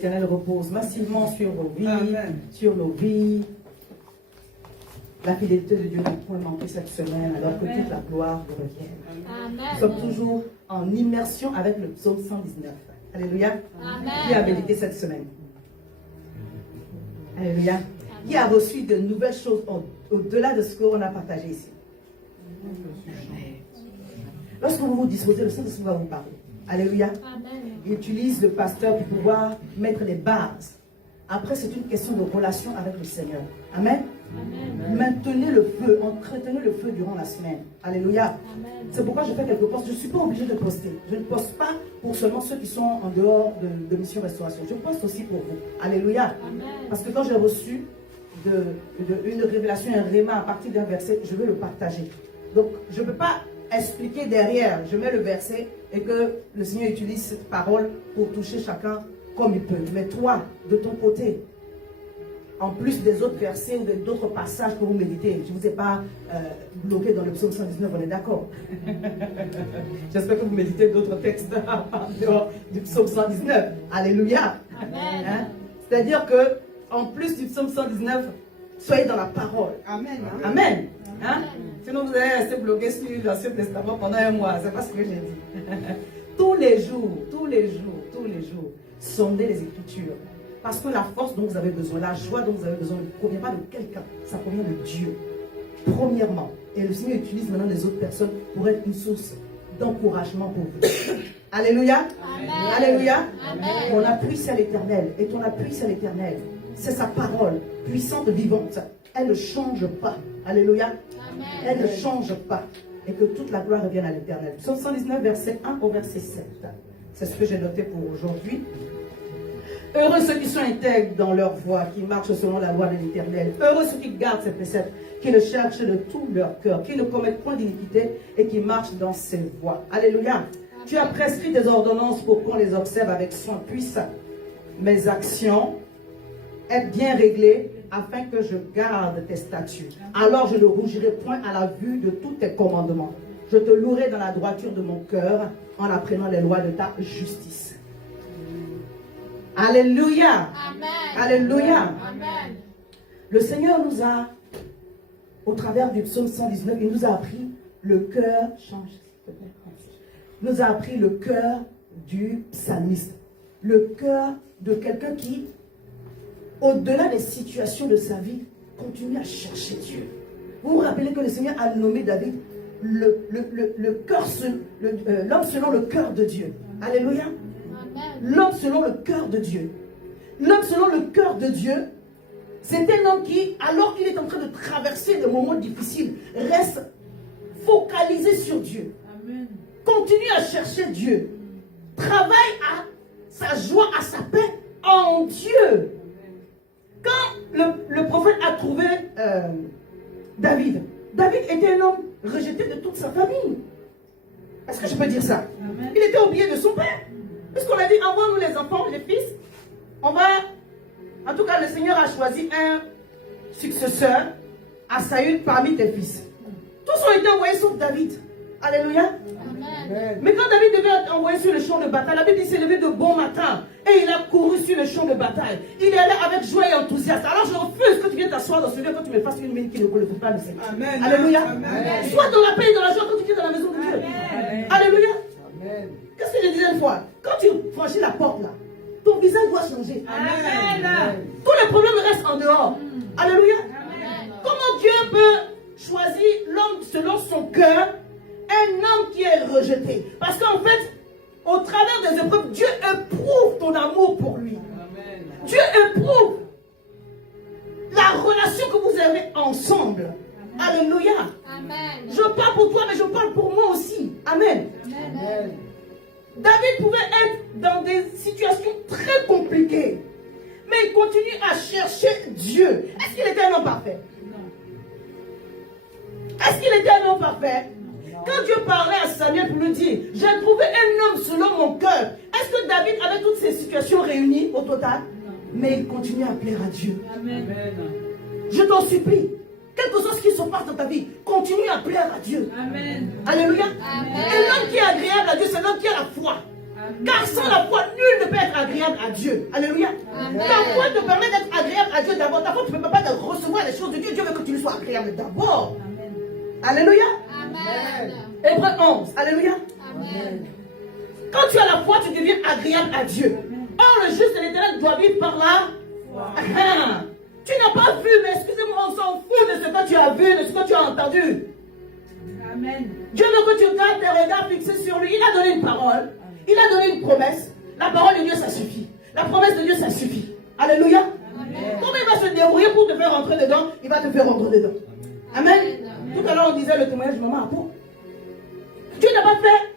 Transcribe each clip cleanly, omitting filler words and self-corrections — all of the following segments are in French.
l'Éternel repose massivement sur vos vies, Amen. sur nos vies. La fidélité de Dieu ne peut manquer cette semaine, alors que toute la gloire vous revienne. Amen. Nous sommes toujours en immersion avec le psaume 119. Alléluia. Amen. Qui a médité cette semaine? Alléluia. Qui a reçu de nouvelles choses au-delà de ce qu'on a partagé ici? Lorsque vous vous disposez, le Saint-Esprit va vous parler. Alléluia. Amen. Il utilise le pasteur pour pouvoir mettre les bases. Après, c'est une question de relation avec le Seigneur. Amen. Amen. Maintenez le feu, entretenez le feu durant la semaine. Alléluia. Amen. C'est pourquoi je fais quelques posts. Je ne suis pas obligée de poster. Je ne poste pas pour seulement ceux qui sont en dehors de Mission Restauration. Je poste aussi pour vous. Alléluia. Amen. Parce que quand j'ai reçu une révélation, un réma à partir d'un verset, je veux le partager. Donc, je ne peux pas expliquer derrière. Je mets le verset et que le Seigneur utilise cette parole pour toucher chacun comme il peut. Mais toi, de ton côté, en plus des autres versets ou d'autres passages que vous méditez, je ne vous ai pas bloqué dans le psaume 119, on est d'accord. J'espère que vous méditez d'autres textes en dehors du psaume 119. Alléluia. Amen. Hein? C'est-à-dire que en plus du psaume 119, soyez dans la parole. Amen. Amen. Hein? Sinon, vous allez rester bloqué sur l'Ancien Testament pendant un mois. C'est pas ce que j'ai dit. Tous les jours, sondez les Écritures. Parce que la force dont vous avez besoin, la joie dont vous avez besoin ne provient pas de quelqu'un, ça provient de Dieu. Premièrement. Et le Seigneur utilise maintenant les autres personnes pour être une source d'encouragement pour vous. Alléluia. Amen. Alléluia. Amen. Mon appui, c'est l'Éternel. Et ton appui, c'est l'Éternel. C'est sa parole, puissante, vivante. Elle ne change pas. Alléluia. Amen. Elle ne change pas. Et que toute la gloire revienne à l'Éternel. Psaume 119, verset 1 au verset 7. C'est ce que j'ai noté pour aujourd'hui. Heureux ceux qui sont intègres dans leur voie, qui marchent selon la loi de l'Éternel. Heureux ceux qui gardent ses préceptes, qui le cherchent de tout leur cœur, qui ne commettent point d'iniquité et qui marchent dans ses voies. Alléluia. Tu as prescrit des ordonnances pour qu'on les observe avec soin. Puisse mes actions être bien réglées afin que je garde tes statuts. Alors je ne rougirai point à la vue de tous tes commandements. Je te louerai dans la droiture de mon cœur en apprenant les lois de ta justice. Alléluia. Amen. Alléluia. Amen. Le Seigneur nous a, au travers du psaume 119, il nous a appris le cœur, change s'il te plaît, nous a appris le cœur du psalmiste. Le cœur de quelqu'un qui, au-delà des situations de sa vie, continue à chercher Dieu. Vous vous rappelez que le Seigneur a nommé David l'homme selon le cœur de Dieu. Alléluia. L'homme selon le cœur de Dieu. L'homme selon le cœur de Dieu, c'est un homme qui, alors qu'il est en train de traverser des moments difficiles, reste focalisé sur Dieu. Amen. Continue à chercher Dieu. Travaille à sa joie, à sa paix en Dieu. Quand le prophète a trouvé David, David était un homme rejeté de toute sa famille. Est-ce que je peux dire ça? Amen. Il était oublié de son père. Puisqu'on a dit, envoie-nous les enfants, les fils, on va... En tout cas, le Seigneur a choisi un successeur à Saül parmi tes fils. Tous ont été envoyés sauf David. Alléluia. Amen. Mais quand David devait être envoyé sur le champ de bataille, la Bible dit qu'il s'est levé de bon matin et il a couru sur le champ de bataille. Il est allé avec joie et enthousiasme. Alors je refuse que tu viennes t'asseoir dans ce lieu quand tu me fasses une mine qui ne le fait pas le Seigneur. Amen. Alléluia. Amen. Sois dans la paix et dans la joie quand tu viens dans la maison de Dieu. Amen. Alléluia. Amen. Qu'est-ce que je disais une fois? Quand tu franchis la porte là, ton visage doit changer. Amen. Tous les problèmes restent en dehors. Alléluia. Amen. Comment Dieu peut choisir l'homme selon son cœur, un homme qui est rejeté? Parce qu'en fait, au travers des épreuves, Dieu éprouve ton amour pour lui. Amen. Dieu éprouve la relation que vous avez ensemble. Alléluia. Amen. Je parle pour toi, mais je parle pour moi aussi. Amen. Amen. David pouvait être dans des situations très compliquées, mais il continue à chercher Dieu. Est-ce qu'il était un homme parfait? Est-ce qu'il était un homme parfait? Quand Dieu parlait à Samuel pour lui dire, j'ai trouvé un homme selon mon cœur, est-ce que David avait toutes ces situations réunies au total? Mais il continue à plaire à Dieu. Amen. Je t'en supplie, quelque chose qui se passe dans ta vie, continue à plaire à Dieu. Amen. Alléluia. Amen. Et l'homme qui est agréable à Dieu, c'est l'homme qui a la foi. Car sans la foi, nul ne peut être agréable à Dieu. Alléluia. Amen. Ta foi te permet d'être agréable à Dieu d'abord. Ta foi ne te permet pas de recevoir les choses de Dieu. Dieu veut que tu lui sois agréable d'abord. Alléluia. Amen. Hébreu 11. Alléluia. Amen. Quand tu as la foi, tu deviens agréable à Dieu. Or, le juste et l'éternel doit vivre par là. Ah, tu n'as pas vu, mais excusez-moi, on s'en fout de ce que tu as vu, de ce que tu as entendu. Amen. Dieu veut que tu gardes tes regards fixés sur lui. Il a donné une parole. Il a donné une promesse. La parole de Dieu, ça suffit. La promesse de Dieu, ça suffit. Alléluia. Comment il va se débrouiller pour te faire rentrer dedans? Il va te faire rentrer dedans. Amen. Tout à l'heure, on disait le témoignage de maman Apo. Dieu n'a pas fait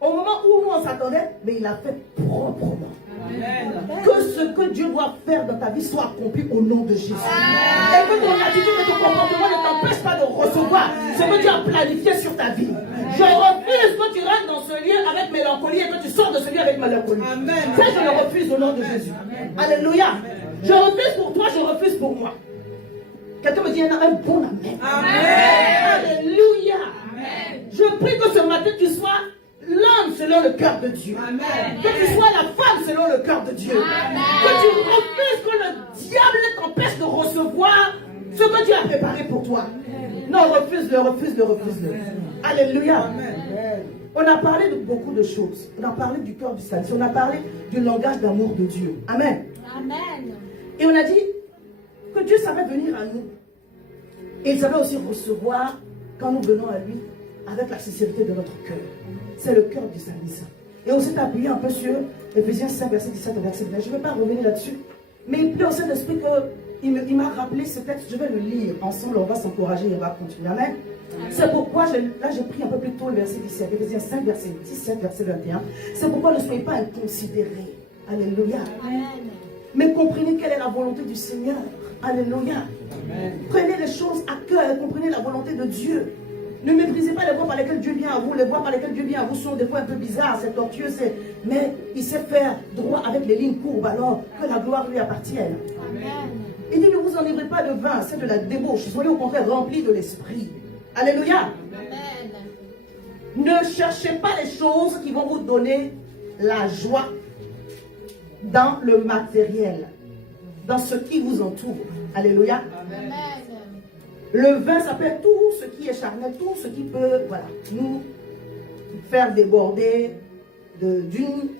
au moment où nous on s'attendait, mais il a fait proprement. Amen. Que ce que Dieu doit faire dans ta vie soit accompli au nom de Jésus. Et que ton attitude et ton comportement ne t'empêchent pas de recevoir ce que Dieu a planifié sur ta vie. Je refuse que tu rentres dans ce lieu avec mélancolie et que tu sors de ce lieu avec mélancolie. Amen. Ça, je le refuse au nom de Jésus. Alléluia. Je refuse pour toi, je refuse pour moi. Quelqu'un me dit un bon amen. Amen. Alléluia. Amen. Je prie que ce matin tu sois l'homme selon le cœur de Dieu. Amen. Que tu sois la femme selon le cœur de Dieu. Amen. Que tu refuses que le diable t'empêche de recevoir ce que Dieu a préparé pour toi. Non, refuse-le, refuse-le, refuse-le. Alléluia. Amen. On a parlé de beaucoup de choses. On a parlé du cœur du salut. On a parlé du langage d'amour de Dieu. Amen. Amen. Et on a dit que Dieu savait venir à nous. Et il savait aussi recevoir quand nous venons à lui avec la sincérité de notre cœur. C'est le cœur du salissant. Et on s'est appuyé un peu sur Ephésiens 5, verset 17 et verset 20. Je ne vais pas revenir là-dessus. Mais il plaît au Saint-Esprit qu'il m'a rappelé ce texte. Je vais le lire ensemble. On va s'encourager et on va continuer. Amen. C'est pourquoi, là j'ai pris un peu plus tôt le verset 17. Ephésiens 5, verset 17, verset 21. C'est pourquoi ne soyez pas inconsidérés. Alléluia. Amen. Mais comprenez quelle est la volonté du Seigneur. Alléluia. Amen. Prenez les choses à cœur et comprenez la volonté de Dieu. Ne méprisez pas les voies par lesquelles Dieu vient à vous. Les voies par lesquelles Dieu vient à vous sont des fois un peu bizarres, c'est tortueux, mais il sait faire droit avec les lignes courbes, alors que la gloire lui appartienne. Amen. Il dit, ne vous enivrez pas de vin, c'est de la débauche. Soyez au contraire remplis de l'esprit. Alléluia. Amen. Ne cherchez pas les choses qui vont vous donner la joie dans le matériel, dans ce qui vous entoure. Alléluia. Amen. Le vin, ça peut être tout ce qui est charnel, tout ce qui peut, voilà, nous faire déborder d'une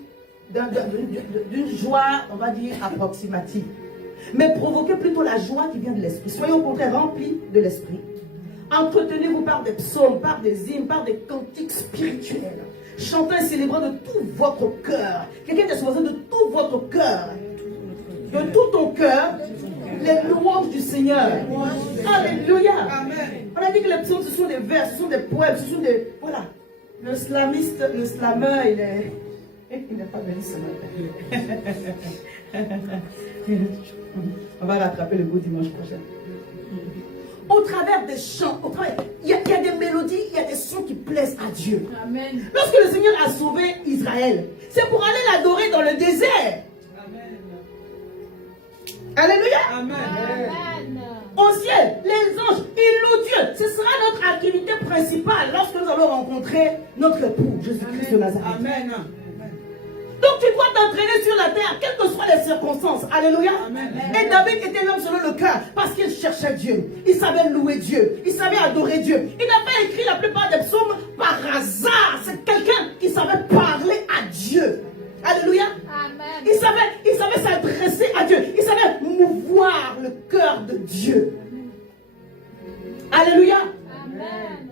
joie, on va dire, approximative. Mais provoquez plutôt la joie qui vient de l'esprit. Soyez au contraire remplis de l'esprit. Entretenez-vous par des psaumes, par des hymnes, par des cantiques spirituels. Chantez et célébrant de tout votre cœur. Quelqu'un est supposé de tout votre cœur. De tout ton cœur. Les louanges du Seigneur. Alléluia. Amen. On a dit que les psaumes, ce sont des vers, ce sont des poèmes, ce sont des... Voilà. Le slamiste, le slameur, il n'est pas venu ce matin. On va rattraper le goût dimanche prochain. Au travers des chants, il y a des mélodies, il y a des sons qui plaisent à Dieu. Amen. Lorsque le Seigneur a sauvé Israël, c'est pour aller l'adorer dans le désert. Alléluia. Amen. Amen. Au ciel, les anges, ils louent Dieu. Ce sera notre activité principale lorsque nous allons rencontrer notre époux, Jésus-Christ de Nazareth. Amen. Donc tu dois t'entraîner sur la terre, quelles que soient les circonstances. Alléluia. Amen. Et David était l'homme selon le cœur, parce qu'il cherchait Dieu. Il savait louer Dieu. Il savait adorer Dieu. Il n'a pas écrit la plupart des psaumes par hasard. C'est quelqu'un qui savait parler à Dieu. Alléluia. Amen. Il savait s'adresser à Dieu. Il savait mouvoir le cœur de Dieu. Alléluia. Amen.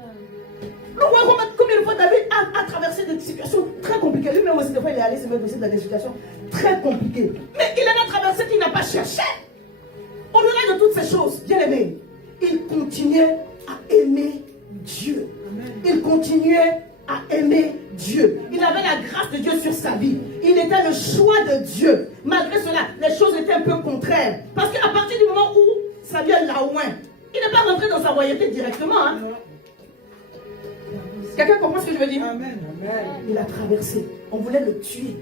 Nous voyons combien de fois David a traversé des situations très compliquées. Lui-même aussi, des fois, il est allé se mettre dans des situations très compliquées. Mais il en a traversé qu'il n'a pas cherché. Au-delà de toutes ces choses, bien aimé, il continuait à aimer Dieu. Il continuait à aimer Dieu. Il avait la grâce de Dieu sur sa vie. Il était le choix de Dieu. Malgré cela, les choses étaient un peu contraires. Parce qu'à partir du moment où ça vient là loin, il n'est pas rentré dans sa royauté directement. Hein. Quelqu'un comprend ce que je veux dire? Amen. Il a traversé. On voulait le tuer.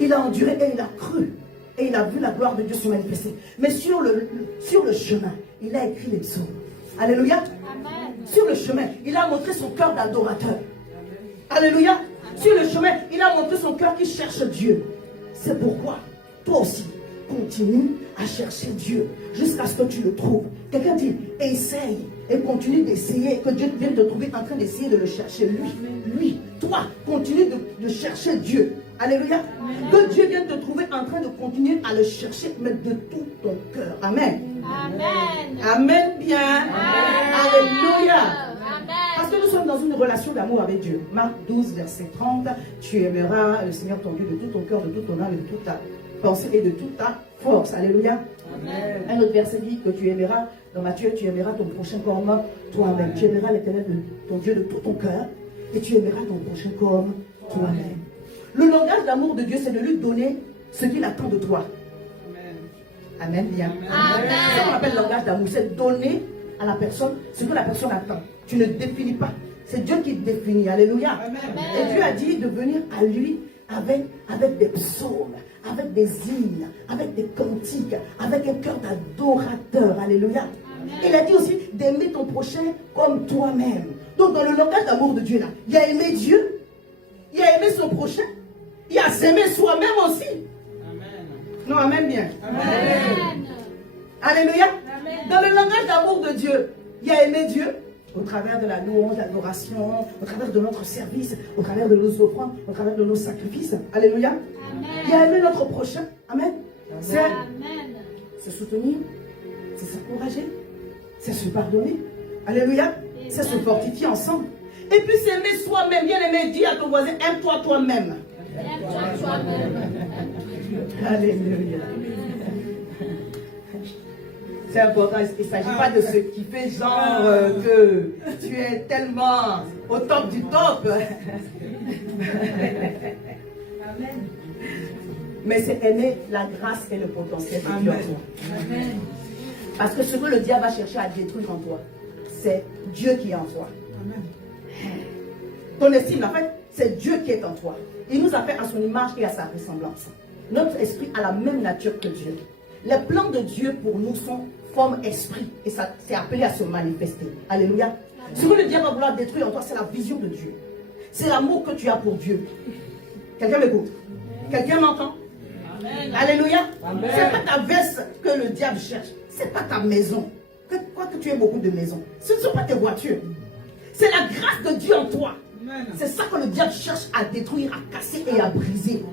Il a enduré et il a cru. Et il a vu la gloire de Dieu se manifester. Mais sur le chemin, il a écrit les psaumes. Alléluia. Amen. Sur le chemin, il a montré son cœur d'adorateur. Alléluia. Sur le chemin, il a montré son cœur qui cherche Dieu. C'est pourquoi, toi aussi, continue à chercher Dieu jusqu'à ce que tu le trouves. Quelqu'un dit, essaye et continue d'essayer, que Dieu vienne te trouver en train d'essayer de le chercher. Lui, toi, continue de chercher Dieu. Alléluia. Que Dieu vienne te trouver en train de continuer à le chercher, mais de tout ton cœur. Amen. Amen. Amen bien. Alléluia. Amen. Parce que nous sommes dans une relation d'amour avec Dieu. Marc 12, verset 30. Tu aimeras le Seigneur ton Dieu de tout ton cœur, de toute ton âme, et de toute ta pensée et de toute ta force. Alléluia. Amen. Un autre verset dit que tu aimeras, dans Matthieu, tu aimeras ton prochain comme toi-même. Tu aimeras l'Éternel, ton Dieu, de tout ton cœur. Et tu aimeras ton prochain comme toi-même. Le langage d'amour de Dieu, c'est de lui donner ce qu'il attend de toi. Amen. Bien. Amen. Ça qu'on appelle le langage d'amour, c'est donner à la personne ce que la personne attend. Tu ne définis pas. C'est Dieu qui définit. Alléluia. Amen. Et Dieu a dit de venir à lui avec des psaumes, avec des hymnes, avec des cantiques, avec un cœur d'adorateur. Alléluia. Amen. Il a dit aussi d'aimer ton prochain comme toi-même. Donc dans le langage d'amour de Dieu là, il a aimé Dieu, il a aimé son prochain, il a s'aimé soi-même aussi. Amen. Non, amen bien. Amen. Alléluia. Amen. Dans le langage d'amour de Dieu, il a aimé Dieu au travers de la louange, l'adoration, au travers de notre service, au travers de nos offrandes, au travers de nos sacrifices. Alléluia. Il a aimé notre prochain. Amen. C'est Amen. se soutenir, c'est s'encourager, c'est se pardonner. Alléluia. C'est se fortifier ensemble. Et puis s'aimer soi-même. Bien aimé, dis à ton voisin, aime-toi toi-même. Aime-toi toi-même. Alléluia. C'est important. Il ne s'agit pas de ce qui fait genre que tu es tellement au top du top. Mais c'est aimer la grâce et le potentiel de Dieu en toi. Parce que ce que le diable va chercher à détruire en toi, c'est Dieu qui est en toi. Ton estime, en fait, c'est Dieu qui est en toi. Il nous a fait à son image et à sa ressemblance. Notre esprit a la même nature que Dieu. Les plans de Dieu pour nous sont forme esprit. Et ça c'est appelé à se manifester. Alléluia. Ce que le diable va vouloir détruire en toi, c'est la vision de Dieu. C'est l'amour que tu as pour Dieu. Quelqu'un m'écoute? Quelqu'un m'entend? Alléluia. C'est pas ta veste que le diable cherche. C'est pas ta maison. Quoique tu aies beaucoup de maisons. Ce ne sont pas tes voitures. C'est la grâce de Dieu en toi. C'est ça que le diable cherche à détruire, à casser et à briser.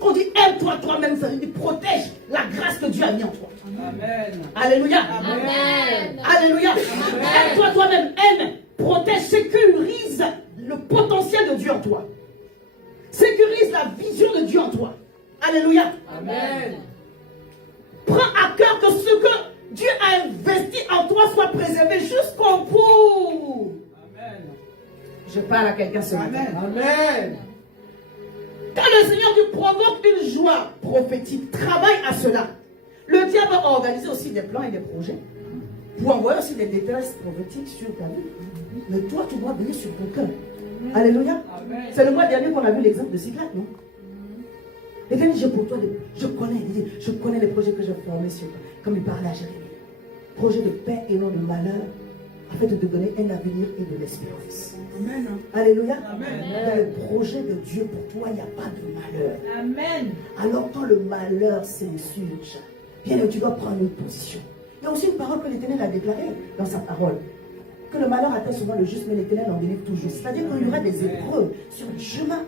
Quand on dit aime-toi toi-même, ça veut dire protège la grâce que Dieu a mis en toi. Amen. Alléluia. Amen. Alléluia. Aime-toi toi-même. Aime, protège, sécurise le potentiel de Dieu en toi. Sécurise la vision de Dieu en toi. Alléluia. Amen. Prends à cœur que ce que Dieu a investi en toi soit préservé jusqu'au bout. Amen. Je parle à quelqu'un ce matin. Amen. Quand le Seigneur te provoque une joie prophétique, travaille à cela. Le diable a organisé aussi des plans et des projets pour envoyer aussi des détresses prophétiques sur ta vie. Mais toi, tu dois veiller sur ton cœur. Alléluia. Amen. C'est le mois dernier qu'on a vu l'exemple de Cyclade, non? Et quand il dit, pour toi, je connais les projets que j'ai formés sur toi. Comme il parlait à Jérémie. Projet de paix et non de malheur, afin de te donner un avenir et de l'espérance. Amen. Alléluia. Amen. Dans le projet de Dieu pour toi, il n'y a pas de malheur. Amen. Alors quand le malheur s'insurge, bien tu dois prendre une position. Il y a aussi une parole que l'Éternel a déclarée dans sa parole. Que le malheur atteint souvent le juste, mais l'Éternel en délivre toujours. C'est-à-dire qu'il y aura des épreuves sur le chemin.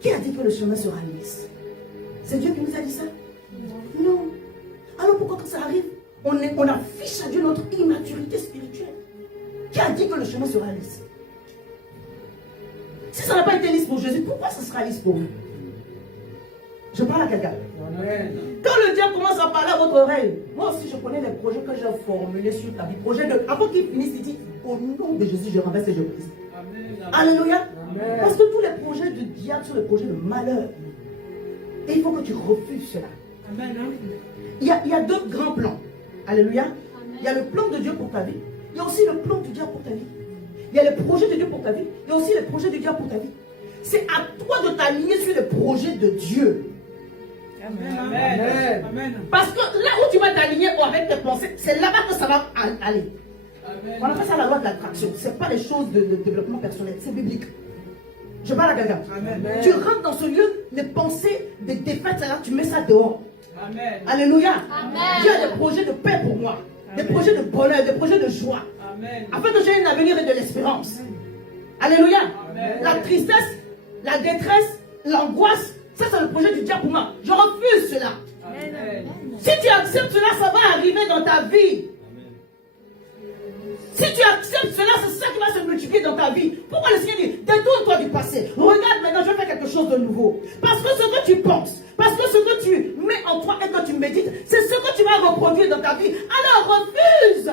Qui a dit que le chemin sera lisse? C'est Dieu qui nous a dit ça? Non. Alors pourquoi quand ça arrive, on affiche à Dieu notre immaturité spirituelle? Qui a dit que le chemin sera lisse? Si ça n'a pas été lisse pour Jésus, pourquoi ça sera lisse pour nous? Je parle à quelqu'un. Amen. Quand le diable commence à parler à votre oreille, moi aussi je connais les projets que j'ai formulés sur ta vie. Projet de, avant qu'il finisse, il dit, au nom de Jésus, je renverse et je brise. Amen. Alléluia. Amen. Parce que tous les projets du diable sont des projets de malheur. Et il faut que tu refuses cela. Amen. Il y a deux grands plans. Alléluia. Il y a le plan de Dieu pour ta vie. Il y a aussi le plan du diable pour ta vie. Il y a les projets de Dieu pour ta vie. Il y a aussi les projets du diable pour ta vie. C'est à toi de t'aligner sur les projets de Dieu. Amen. Amen. Amen. Parce que là où tu vas t'aligner avec tes pensées, c'est là-bas que ça va aller. On appelle ça la loi de l'attraction. Ce n'est pas les choses de développement personnel, c'est biblique. Je parle à quelqu'un. Tu rentres dans ce lieu, les pensées de défaite, là, tu mets ça dehors. Amen. Alléluia. Amen. Dieu a des projets de paix pour moi. Des projets de bonheur, des projets de joie. Amen. Afin que j'ai un avenir et de l'espérance. Alléluia. Amen. La tristesse, la détresse, l'angoisse, ça c'est le projet du diable pour moi. Je refuse cela. Amen. Si tu acceptes cela, ça va arriver dans ta vie. Si tu acceptes cela, c'est ça qui va se multiplier dans ta vie. Pourquoi le Seigneur dit, détourne-toi du passé. Regarde maintenant, je vais faire quelque chose de nouveau. Parce que ce que tu penses, parce que ce que tu mets en toi et que tu médites, c'est ce que tu vas reproduire dans ta vie. Alors refuse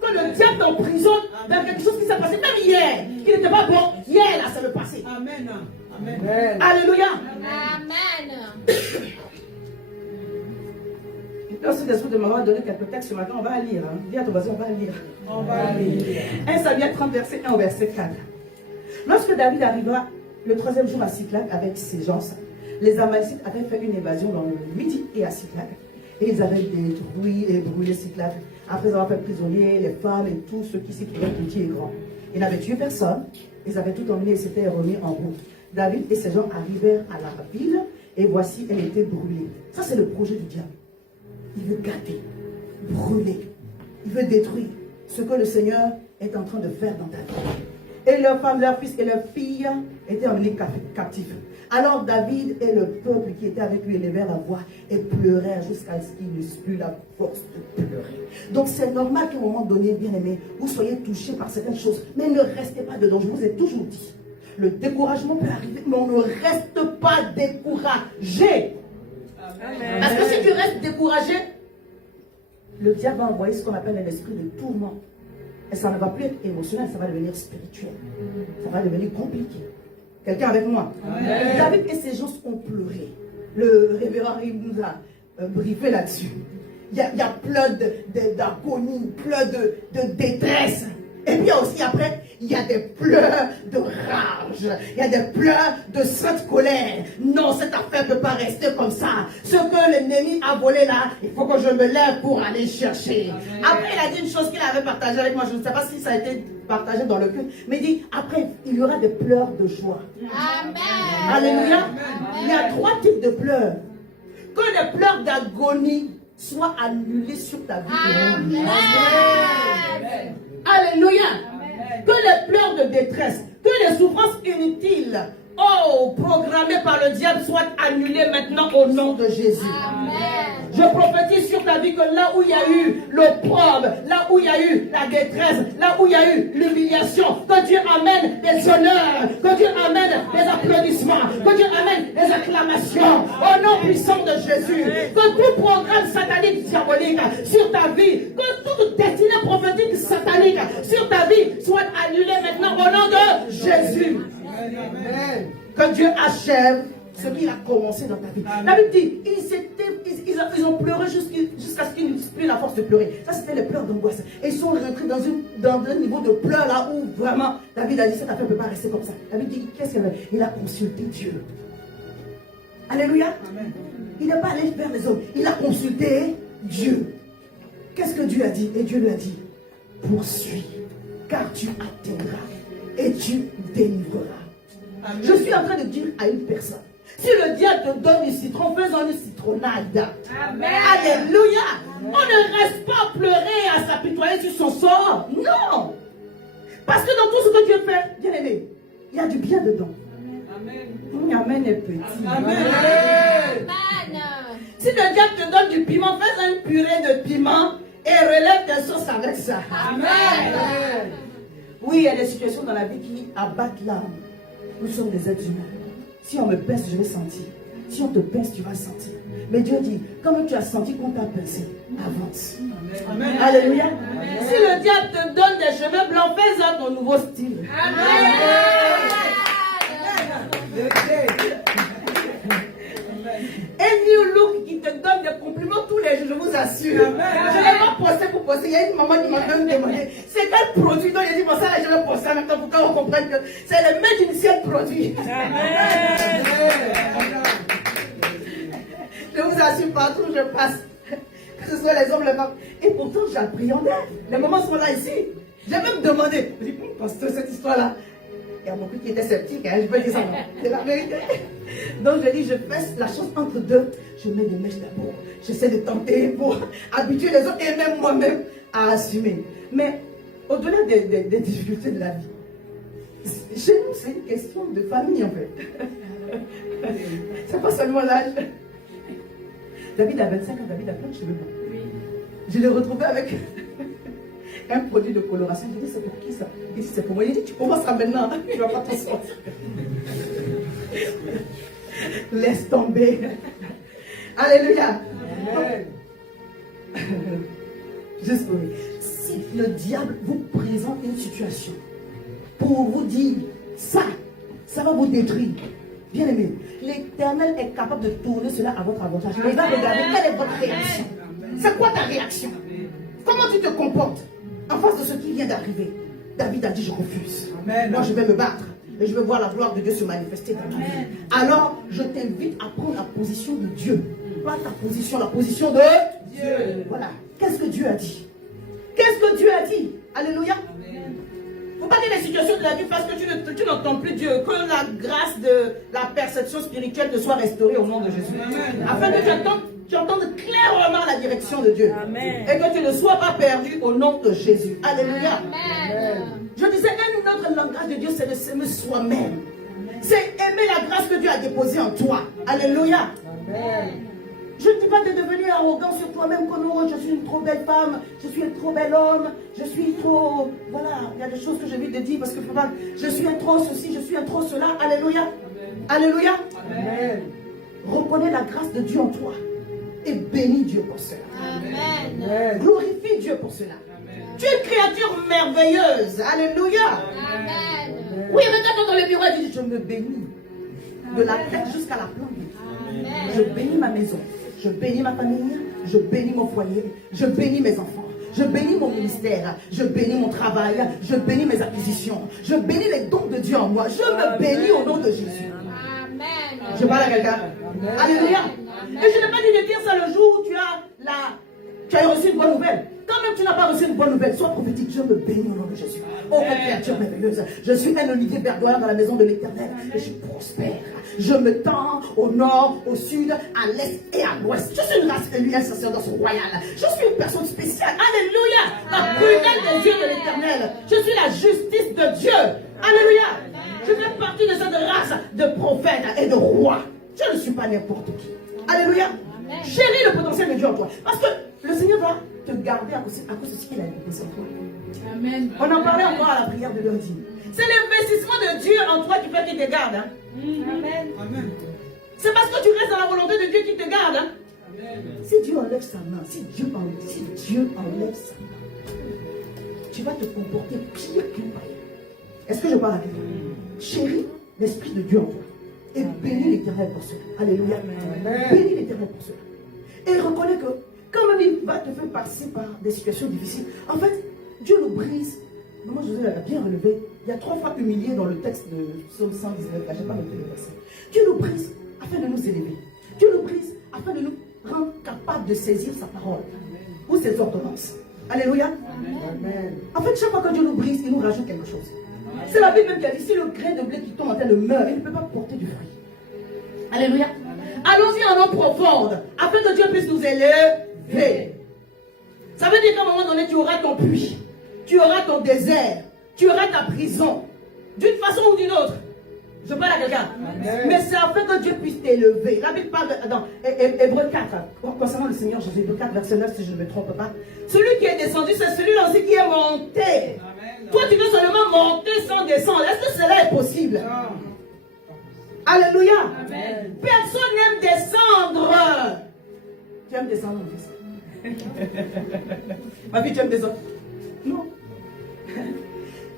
que le diable t'emprisonne dans quelque chose qui s'est passé, même hier, qui n'était pas bon. Hier, là, ça veut passer. Amen. Amen. Alléluia. Amen. Lorsque l'Esprit de m'avoir donné quelques textes ce matin, on va lire. Dis à ton voisin, on va lire. On va lire. 1 Samuel 30, verset 1 au verset 4. Lorsque David arriva le troisième jour à Siklag avec ses gens, les Amalécites avaient fait une évasion dans le midi et à Siklag. Et ils avaient détruit et brûlé Siklag, après avoir fait prisonnier les femmes et tous ceux qui s'y trouvaient, petits et grands. Ils n'avaient tué personne, ils avaient tout emmené et s'étaient remis en route. David et ses gens arrivèrent à la ville et voici, elle était brûlée. Ça, c'est le projet du diable. Il veut gâter, brûler, il veut détruire ce que le Seigneur est en train de faire dans ta vie. Et leurs femmes, leurs fils et leurs filles étaient emmenés captifs. Alors David et le peuple qui était avec lui élevèrent la voix et pleurèrent jusqu'à ce qu'ils n'eussent plus la force de pleurer. Donc c'est normal qu'à un moment donné, bien aimé, vous soyez touchés par certaines choses, mais ne restez pas dedans. Je vous ai toujours dit, le découragement peut arriver, mais on ne reste pas découragé. Amen. Parce que si tu restes découragé, le diable va envoyer ce qu'on appelle un esprit de tourment. Et ça ne va plus être émotionnel, ça va devenir spirituel. Ça va devenir compliqué. Quelqu'un avec moi? Amen. David et ses gens ont pleuré. Le révérend il nous a briefé là-dessus. Il y a plein d'agonie, plein de détresse. Et puis aussi après, il y a des pleurs de rage, il y a des pleurs de sainte colère. Non, cette affaire ne peut pas rester comme ça. Ce que l'ennemi a volé là, il faut que je me lève pour aller chercher. Amen. Après, il a dit une chose qu'il avait partagée avec moi. Je ne sais pas si ça a été partagé dans le culte. Mais il dit, après, il y aura des pleurs de joie. Amen. Alléluia. Amen. Il y a 3 types de pleurs. Que les pleurs d'agonie soient annulées sur ta vie. Amen. Amen. Alléluia. Amen. Que les pleurs de détresse, que les souffrances inutiles, programmées par le diable, soient annulées maintenant au nom de Jésus. Amen. Je prophétise sur ta vie que là où il y a eu l'opprobre, là où il y a eu la détresse, là où il y a eu l'humiliation, que Dieu amène des honneurs, que Dieu amène des applaudissements, que Dieu amène des acclamations au nom puissant de Jésus. Que tout programme satanique diabolique sur ta vie, que toute destinée prophétique satanique sur ta vie soit annulée maintenant au nom de Jésus. Amen. Que Dieu achève ce qu'il a commencé dans ta vie. La Bible dit, ils ont pleuré jusqu'à ce qu'ils n'eussent plus la force de pleurer. Ça, c'était les pleurs d'angoisse. Et ils sont rentrés dans un niveau de pleurs là où vraiment, David a dit, cette affaire ne peut pas rester comme ça. David dit, qu'est-ce qu'il a fait? Il a consulté Dieu. Alléluia. Amen. Il n'est pas allé vers les hommes. Il a consulté Dieu. Qu'est-ce que Dieu a dit? Et Dieu lui a dit, poursuis, car tu atteindras et tu délivreras. Amen. Je suis en train de dire à une personne, si le diable te donne du citron, fais-en une citronnade. Amen. Alléluia. On ne reste pas à pleurer, à s'apitoyer sur son sort. Non. Parce que dans tout ce que Dieu fait, bien aimé, il y a du bien dedans. Amen. Amen est petit. Amen. Amen. Si le diable te donne du piment, fais une purée de piment et relève des sauces avec ça. Amen. Oui, il y a des situations dans la vie qui abattent l'âme. Nous sommes des êtres humains. Si on me pince, je vais sentir. Si on te pince, tu vas sentir. Mais Dieu dit, comme tu as senti qu'on t'a pincé, avance. Amen. Alléluia. Si le diable te donne des cheveux blancs, fais-en ton nouveau style. Un new look qui te donne des compliments tous les jours, je vous assure. Amen. Je ne vais pas poster pour poster. Il y a une maman qui m'a même demandé, c'est quel produit? Donc il a dit, bon ça là, je vais poster en même temps pour qu'on comprenne que c'est le made in ciel produit. Je vous assure, partout où je passe, que ce soit les hommes, les femmes. Et pourtant, j'appréhendais. Les mamans sont là ici. J'ai même demandé. Je dis, pasteur, cette histoire-là, Il y a beaucoup qui étaient sceptiques, hein, je peux dire ça. C'est la vérité. Donc je dis, je fais la chose entre deux. Je mets des mèches d'abord. J'essaie de tenter pour habituer les autres et même moi-même à assumer. Mais au-delà des difficultés de la vie, chez nous, c'est une question de famille en fait. C'est pas seulement l'âge. David a 25 ans, David a plein de cheveux blancs. Je l'ai retrouvé avec un produit de coloration. Je lui ai dit, c'est pour qui ça? Il dit, c'est pour moi. Il dit, tu commenceras maintenant, tu ne vas pas t'en sortir. Laisse tomber. Alléluia. Juste pour lui. Si le diable vous présente une situation pour vous dire, ça va vous détruire. Bien aimé, l'Éternel est capable de tourner cela à votre avantage. Et il va regarder quelle est votre réaction. C'est quoi ta réaction? Comment tu te comportes en face de ce qui vient d'arriver? David a dit, je refuse. Amen. Moi, je vais me battre. Et je veux voir la gloire de Dieu se manifester dans ma vie. Alors, je t'invite à prendre la position de Dieu. Pas ta position, la position de Dieu. Voilà. Qu'est-ce que Dieu a dit? Qu'est-ce que Dieu a dit? Alléluia. Il ne faut pas dire les situations de la vie parce que tu n'entends plus Dieu. Que la grâce de la perception spirituelle te soit restaurée au nom de Jésus. Amen. Afin que tu entendes clairement la direction de Dieu. Amen. Et que tu ne sois pas perdu au nom de Jésus. Alléluia. Amen. Je disais, un autre langage de Dieu, c'est de s'aimer soi-même. C'est aimer la grâce que Dieu a déposée en toi. Alléluia. Amen. Je ne dis pas de devenir arrogant sur toi-même, que non, je suis une trop belle femme, je suis un trop bel homme, je suis trop... Voilà, il y a des choses que j'ai envie de dire parce que je suis un trop ceci, je suis un trop cela. Alléluia. Amen. Alléluia. Amen. Reconnais la grâce de Dieu en toi et bénis Dieu pour cela. Amen. Glorifie Dieu pour cela. Amen. Tu es une créature merveilleuse. Alléluia. Amen. Oui, regarde dans le miroir et dis, je me bénis. De la tête jusqu'à la plante. Je bénis ma maison. Je bénis ma famille. Je bénis mon foyer. Je bénis mes enfants. Je bénis mon ministère. Je bénis mon travail. Je bénis mes acquisitions. Je bénis les dons de Dieu en moi. Je me bénis au nom de Jésus. Amen. Je parle à quelqu'un. Alléluia. Et je n'ai pas dit de dire ça le jour où tu as reçu une bonne nouvelle. Quand même tu n'as pas reçu une bonne nouvelle, sois prophétique. Je me bénis au nom de Jésus. Oh, mon créature merveilleuse. Je suis un olivier verdoyant dans la maison de l'Éternel. Et je prospère. Je me tends au nord, au sud, à l'est et à l'ouest. Je suis une race élue, un sacerdoce royal. Je suis une personne spéciale. Alléluia. La prudence des yeux de l'Éternel. Je suis la justice de Dieu. Alléluia. Je fais partie de cette race de prophètes et de rois. Je ne suis pas n'importe qui. Alléluia. Chéris le potentiel de Dieu en toi. Parce que le Seigneur va te garder à cause de ce qu'il a déposé en toi. Amen. On en parlait encore à la prière de lundi. C'est l'investissement de Dieu en toi qui fait qu'il te garde. Hein. Amen. Amen. C'est parce que tu restes dans la volonté de Dieu qui te garde. Hein. Amen. Si Dieu enlève sa main, si Dieu enlève sa main, tu vas te comporter pire qu'un païen. Est-ce que je parle à quelqu'un? Chéris l'Esprit de Dieu en toi. Et bénis l'Éternel pour cela. Alléluia. Amen. Bénis l'Éternel pour cela. Et reconnais que quand même il va te faire passer par des situations difficiles. En fait, Dieu nous brise. Maman José l'a bien relevé. Il y a 3 fois humilié dans le texte de Psaume 119. Là, je n'ai pas noté le verset. Dieu nous brise afin de nous élever. Dieu nous brise afin de nous rendre capables de saisir sa parole ou ses ordonnances. Alléluia. Amen. En fait, chaque fois que Dieu nous brise, il nous rajoute quelque chose. C'est la Bible même qui a dit, si le grain de blé qui tombe en terre meurt, il ne peut pas porter du fruit. Alléluia. Allons-y en eau profonde, afin que Dieu puisse nous élever. Ça veut dire qu'à un moment donné, tu auras ton puits, tu auras ton désert, tu auras ta prison, d'une façon ou d'une autre. Je parle à quelqu'un. Mais c'est afin que Dieu puisse t'élever. La Bible parle dans Hébreux 4, concernant le Seigneur Jésus, Hébreux 4, verset 9, si je ne me trompe pas. Celui qui est descendu, c'est celui-là aussi qui est monté. Amen. Toi, tu veux seulement monter sans descendre. Est-ce que cela est possible? Alléluia. Amen. Personne n'aime descendre. Tu aimes descendre, mon fils? Ma fille, tu aimes descendre? Non.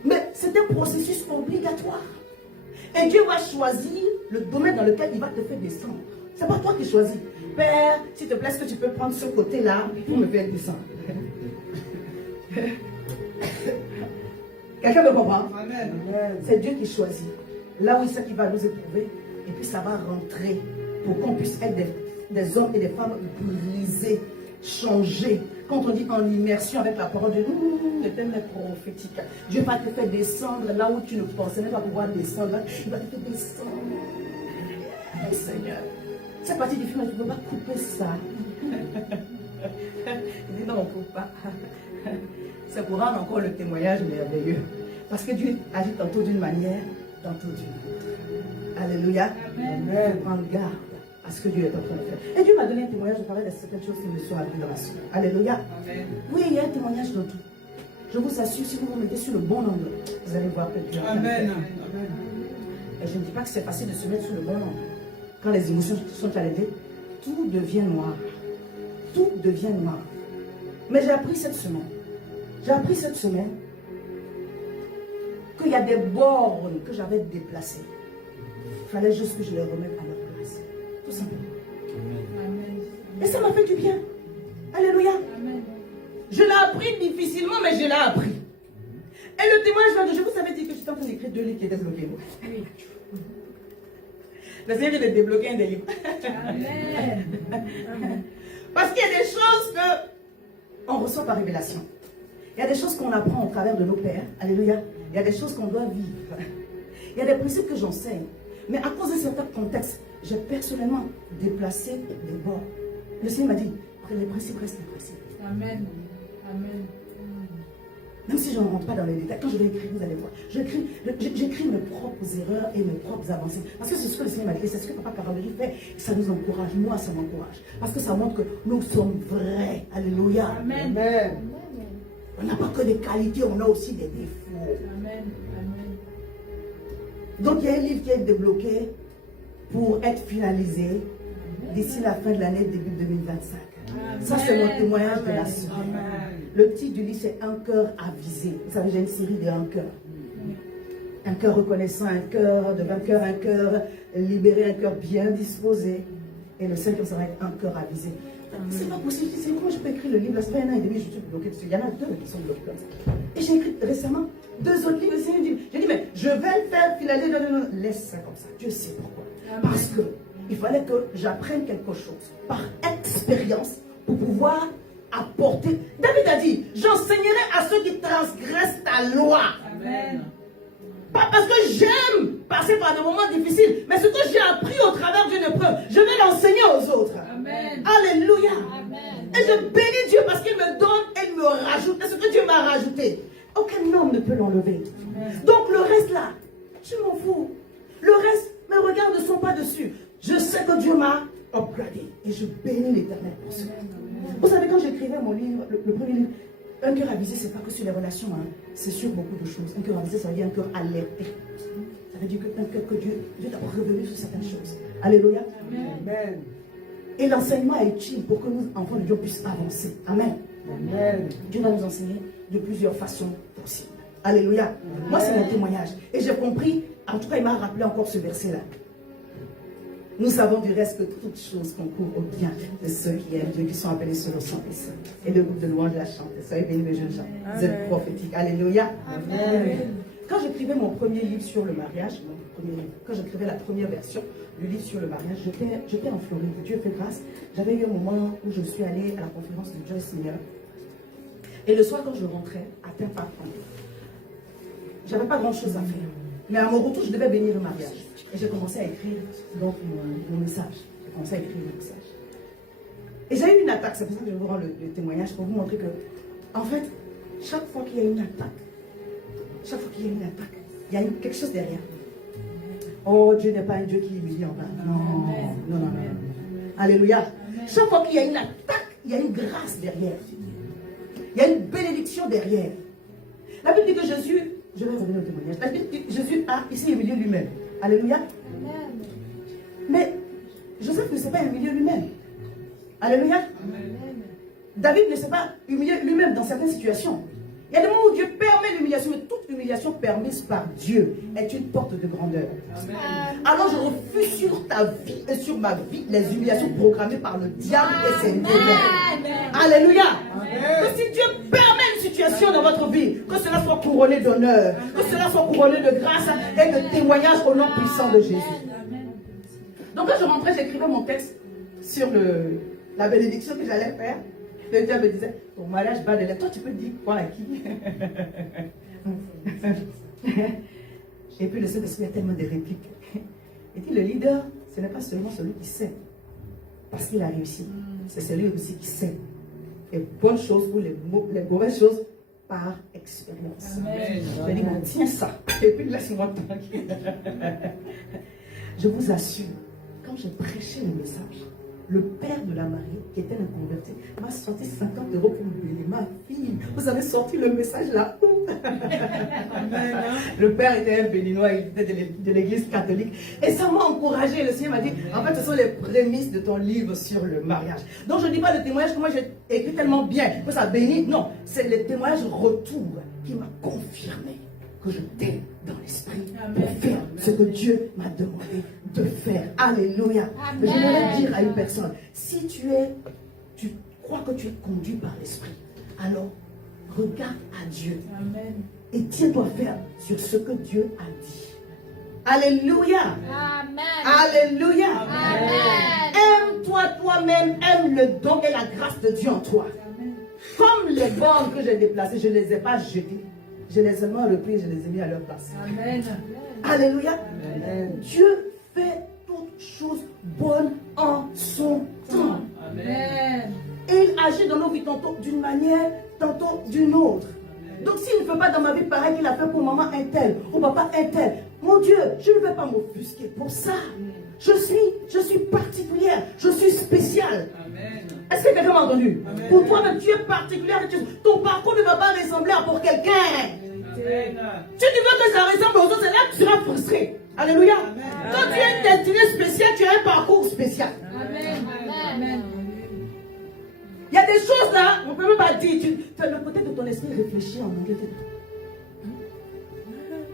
Mais c'est un processus obligatoire. Et Dieu va choisir le domaine dans lequel il va te faire descendre. Ce n'est pas toi qui choisis. Père, s'il te plaît, est-ce que tu peux prendre ce côté-là pour me faire descendre? Quelqu'un me comprend? Amen. C'est Dieu qui choisit. Là où il sait qu'il va nous éprouver, et puis ça va rentrer pour qu'on puisse être des hommes et des femmes brisés changer. Quand on dit en immersion avec la parole de Dieu, le thème est prophétique. Dieu va te faire descendre là où tu ne pensais même pas pouvoir descendre. Il va te faire descendre. Oh, Seigneur, cette partie du film, tu ne peux pas couper ça. Il dit non, on ne coupe pas. C'est pour rendre encore le témoignage merveilleux. Parce que Dieu agit tantôt d'une manière, tantôt d'une autre. Alléluia. Amen. Prendre garde à ce que Dieu est en train de faire. Et Dieu m'a donné un témoignage de parler de certaines choses qui me sont arrivées dans la semaine. Alléluia. Amen. Oui, il y a un témoignage dans tout. Je vous assure, si vous vous mettez sur le bon angle, vous allez voir que Dieu est en train de Amen. faire. Amen. Et je ne dis pas que c'est facile de se mettre sur le bon angle. Quand les émotions sont challengées, tout devient noir. Tout devient noir. Mais j'ai appris cette semaine qu'il y a des bornes que j'avais déplacées. Il fallait juste que je les remette à leur place. Tout simplement. Amen. Et ça m'a fait du bien. Alléluia. Amen. Je l'ai appris difficilement, mais je l'ai appris. Et le témoignage là, je vous avais dit que j'étais en train d'écrire 2 livres qui étaient bloqués. Oui. Le Seigneur vient de débloquer un des livres. Amen. Parce qu'il y a des choses qu'on reçoit par révélation. Il y a des choses qu'on apprend au travers de nos pères. Alléluia. Il y a des choses qu'on doit vivre. Il y a des principes que j'enseigne. Mais à cause de certains contextes, j'ai personnellement déplacé des bords. Le Seigneur m'a dit, les principes restent des principes. Amen. Amen. Même si je ne rentre pas dans les détails, quand je vais écrire, vous allez voir. J'écris mes propres erreurs et mes propres avancées. Parce que c'est ce que le Seigneur m'a dit. Et c'est ce que Papa Caroline fait. Ça nous encourage. Moi, ça m'encourage. Parce que ça montre que nous sommes vrais. Alléluia. Amen. Amen. On n'a pas que des qualités, on a aussi des défauts. Amen. Amen. Donc il y a un livre qui est débloqué pour être finalisé d'ici la fin de l'année, début 2025. Ça, c'est mon témoignage de la semaine. Amen. Le titre du livre, c'est Un cœur avisé. Vous savez, j'ai une série de un cœur. Un cœur reconnaissant, un cœur de vainqueur, un cœur libéré, un cœur bien disposé. Et le cinquième, ça va être un cœur avisé. C'est pas possible. Je dis, comment je peux écrire le livre? Ça fait 1 an et demi, je suis bloquée dessus. Il y en a 2 qui sont bloqués comme ça. Et j'ai écrit récemment 2 autres livres. J'ai dit, mais je vais le faire finaliser. Non. Laisse ça comme ça. Dieu sait pourquoi. Parce que il fallait que j'apprenne quelque chose par expérience pour pouvoir apporter. David a dit, j'enseignerai à ceux qui transgressent ta loi. Amen. Pas parce que j'aime passer par des moments difficiles, mais ce que j'ai appris au travers d'une épreuve, je vais l'enseigner aux autres. Amen. Alléluia. Amen. Et je bénis Dieu parce qu'il me donne et il me rajoute. Et ce que Dieu m'a rajouté, aucun homme ne peut l'enlever. Donc le reste là, je m'en fous. Le reste, mes regards ne sont pas dessus. Je sais que Dieu m'a upgradé. Et je bénis l'Éternel pour cela. Vous savez, quand j'écrivais mon livre, le premier livre, un cœur avisé, c'est pas que sur les relations, hein. C'est sur beaucoup de choses. Un cœur avisé, ça veut dire un cœur alerté. Ça veut dire qu'un cœur que Dieu t'a revenu sur certaines choses. Alléluia. Amen. Et l'enseignement est utile pour que nous, enfants de Dieu, puissions avancer. Amen. Amen. Dieu va nous enseigner de plusieurs façons possibles. Alléluia. Moi, c'est mon témoignage. Et j'ai compris, en tout cas, il m'a rappelé encore ce verset-là. Nous savons du reste que toutes choses concourent au bien de ceux qui aiment Dieu, qui sont appelés selon son dessein. Et le groupe de louanges la chante. Soyez bénis, mes jeunes gens. Vous êtes prophétiques. Alléluia. Amen. Quand j'écrivais mon premier livre sur le mariage, quand j'écrivais la première version du livre sur le mariage, j'étais en Floride. Dieu fait grâce. J'avais eu un moment où je suis allée à la conférence de Joyce Meyer. Et le soir, quand je rentrais, à Pimpa-Pont, j'avais pas grand-chose à faire. Mais à mon retour, je devais bénir le mariage. Et j'ai commencé à écrire donc mon message. J'ai commencé à écrire le message. Et j'ai eu une attaque. C'est pour ça que je vous rends le témoignage pour vous montrer que, en fait, chaque fois qu'il y a une attaque, il y a quelque chose derrière. Oh, Dieu n'est pas un Dieu qui humilie en vain. Non. Alléluia. Chaque fois qu'il y a une attaque, il y a une grâce derrière. Il y a une bénédiction derrière. La Bible dit que Jésus, je vais revenir au témoignage, la Bible dit que Jésus a ici humilié lui-même. Alléluia. Mais Joseph ne s'est pas humilié lui-même. Alléluia. David ne s'est pas humilié lui-même dans certaines situations. Il y a des moments où Dieu permet l'humiliation, mais toute humiliation permise par Dieu est une porte de grandeur. Amen. Alors je refuse sur ta vie et sur ma vie les humiliations programmées par le diable et ses démons. Alléluia. Que si Dieu permet une situation dans votre vie, que cela soit couronné d'honneur, que cela soit couronné de grâce et de témoignage au nom puissant de Jésus. Donc quand je rentrais, j'écrivais mon texte sur la bénédiction que j'allais faire. Le diable me disait, ton mariage bat de l'air. Toi, tu peux dire quoi à qui? Et puis le Saint-Esprit a tellement de répliques. Il dit, le leader, ce n'est pas seulement celui qui sait, parce qu'il a réussi. C'est celui aussi qui sait les bonnes choses ou les mauvaises choses par expérience. Amen. Je lui dis, bon, tiens ça. Et puis laisse-moi tranquille. Je vous assure, quand j'ai prêché le message, le père de la mariée, qui était un converti, m'a sorti 50 € pour me bénir. Ma fille, vous avez sorti le message là où? Le père était un béninois, il était de l'église catholique. Et ça m'a encouragé. Le Seigneur m'a dit, en fait, ce sont les prémices de ton livre sur le mariage. Donc, je ne dis pas le témoignage que moi j'ai écrit tellement bien, que ça bénit. Non, c'est le témoignage retour qui m'a confirmé que je t'aime dans l'esprit pour faire ce que Dieu m'a demandé de faire. Alléluia. Je voudrais dire à une personne, si tu crois que tu es conduit par l'esprit, alors regarde à Dieu. Amen. Et tiens-toi ferme sur ce que Dieu a dit. Alléluia. Amen. Alléluia. Amen. Aime-toi toi-même, aime le don et la grâce de Dieu en toi. Amen. Comme les bornes que j'ai déplacées, je ne les ai pas jetées. Je les ai seulement repris, je les ai mis à leur place. Amen. Alléluia. Amen. Dieu fait toutes choses bonnes en son temps. Amen. Et il agit dans nos vies tantôt d'une manière, tantôt d'une autre. Donc s'il ne fait pas dans ma vie pareil qu'il a fait pour maman un tel, ou papa un tel, mon Dieu, je ne vais pas m'offusquer pour ça. Je suis particulière, je suis spéciale. Est-ce que quelqu'un m'a entendu? Amen. Pour toi-même, tu es particulière. Ton parcours ne va pas ressembler à pour quelqu'un. Si tu veux que ça ressemble aux autres, c'est là que tu seras frustré. Alléluia. Quand tu es destiné spécial, tu as un parcours spécial. Amen. Amen. Il y a des choses là, on ne peut même pas dire. Tu fais le côté de ton esprit réfléchir en anglais.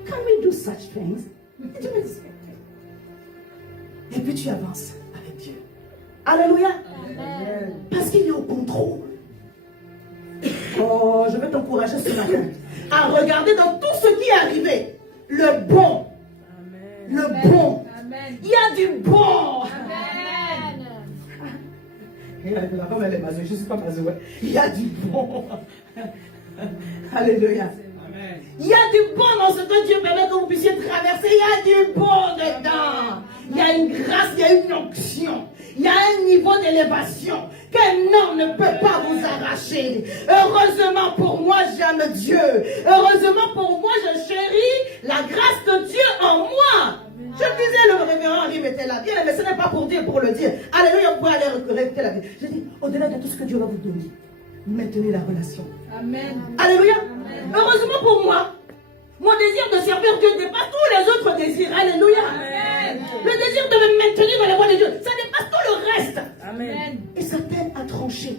Can we do such things? Et tu me dis, et puis tu avances avec Dieu. Alléluia. Amen. Parce qu'il est au contrôle. Oh, je vais t'encourager ce matin à regarder dans tout ce qui est arrivé. Le bon. Le bon. Amen. Il y a du bon. Amen. La femme, elle est maso. Je ne suis pas maso. Il y a du bon. Alléluia. Il y a du bon dans ce que Dieu permet que vous puissiez traverser. Il y a du bon dedans. Il y a une grâce, il y a une onction. Il y a un niveau d'élévation qu'un homme ne peut pas vous arracher. Heureusement pour moi, j'aime Dieu. Heureusement pour moi, je chéris la grâce de Dieu en moi. Je disais, le révérend Henri mettait la vie, mais ce n'est pas pour dire, pour le dire. Alléluia, vous pouvez aller reconnecter la vie. Je dis, au-delà de tout ce que Dieu va vous donner, maintenez la relation. Amen. Alléluia. Heureusement pour moi, mon désir de servir Dieu dépasse tous les autres désirs. Alléluia. Amen. Le désir de me maintenir dans la voie de Dieu, ça dépasse tout le reste. Amen. Et ça t'aide à trancher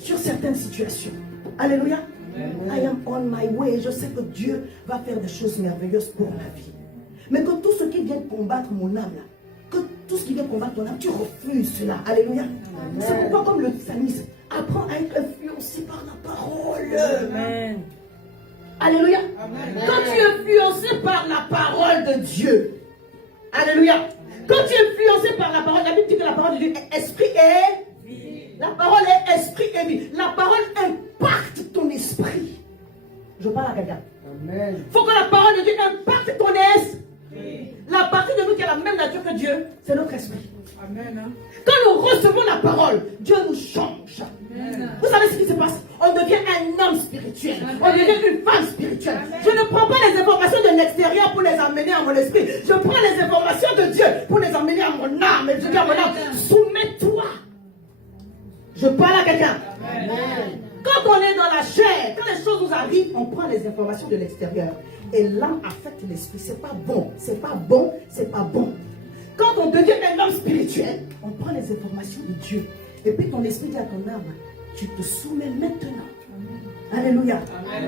sur certaines situations. Alléluia. I am on my way. Je sais que Dieu va faire des choses merveilleuses pour ma vie. Mais que tout ce qui vient combattre mon âme, là, que tout ce qui vient combattre ton âme, tu refuses cela. Alléluia. C'est pourquoi, comme le psalmiste, apprends à être influencé par la parole. Amen. Alléluia. Quand tu es influencé par la parole de Dieu. Alléluia. Quand tu es influencé par la parole, la Bible dit que la parole de Dieu est esprit et vie. La parole est esprit et vie. La parole impacte ton esprit. Je parle à quelqu'un. Amen. Il faut que la parole de Dieu impacte ton esprit. La partie de nous qui a la même nature que Dieu, c'est notre esprit. Amen. Quand nous recevons la parole, Dieu nous change. Amen. Vous savez ce qui se passe? On devient un homme spirituel. Amen. On devient une femme spirituelle. Amen. Je ne prends pas les informations de l'extérieur pour les amener à mon esprit. Je prends les informations de Dieu pour les amener à mon âme. Et je dis à mon âme, soumets-toi. Je parle à quelqu'un. Amen. Quand on est dans la chair, quand les choses nous arrivent, on prend les informations de l'extérieur. Et l'âme affecte l'esprit. C'est pas bon, c'est pas bon, c'est pas bon. Quand on devient un homme spirituel, on prend les informations de Dieu. Et puis ton esprit dit à ton âme, tu te soumets maintenant. Alléluia.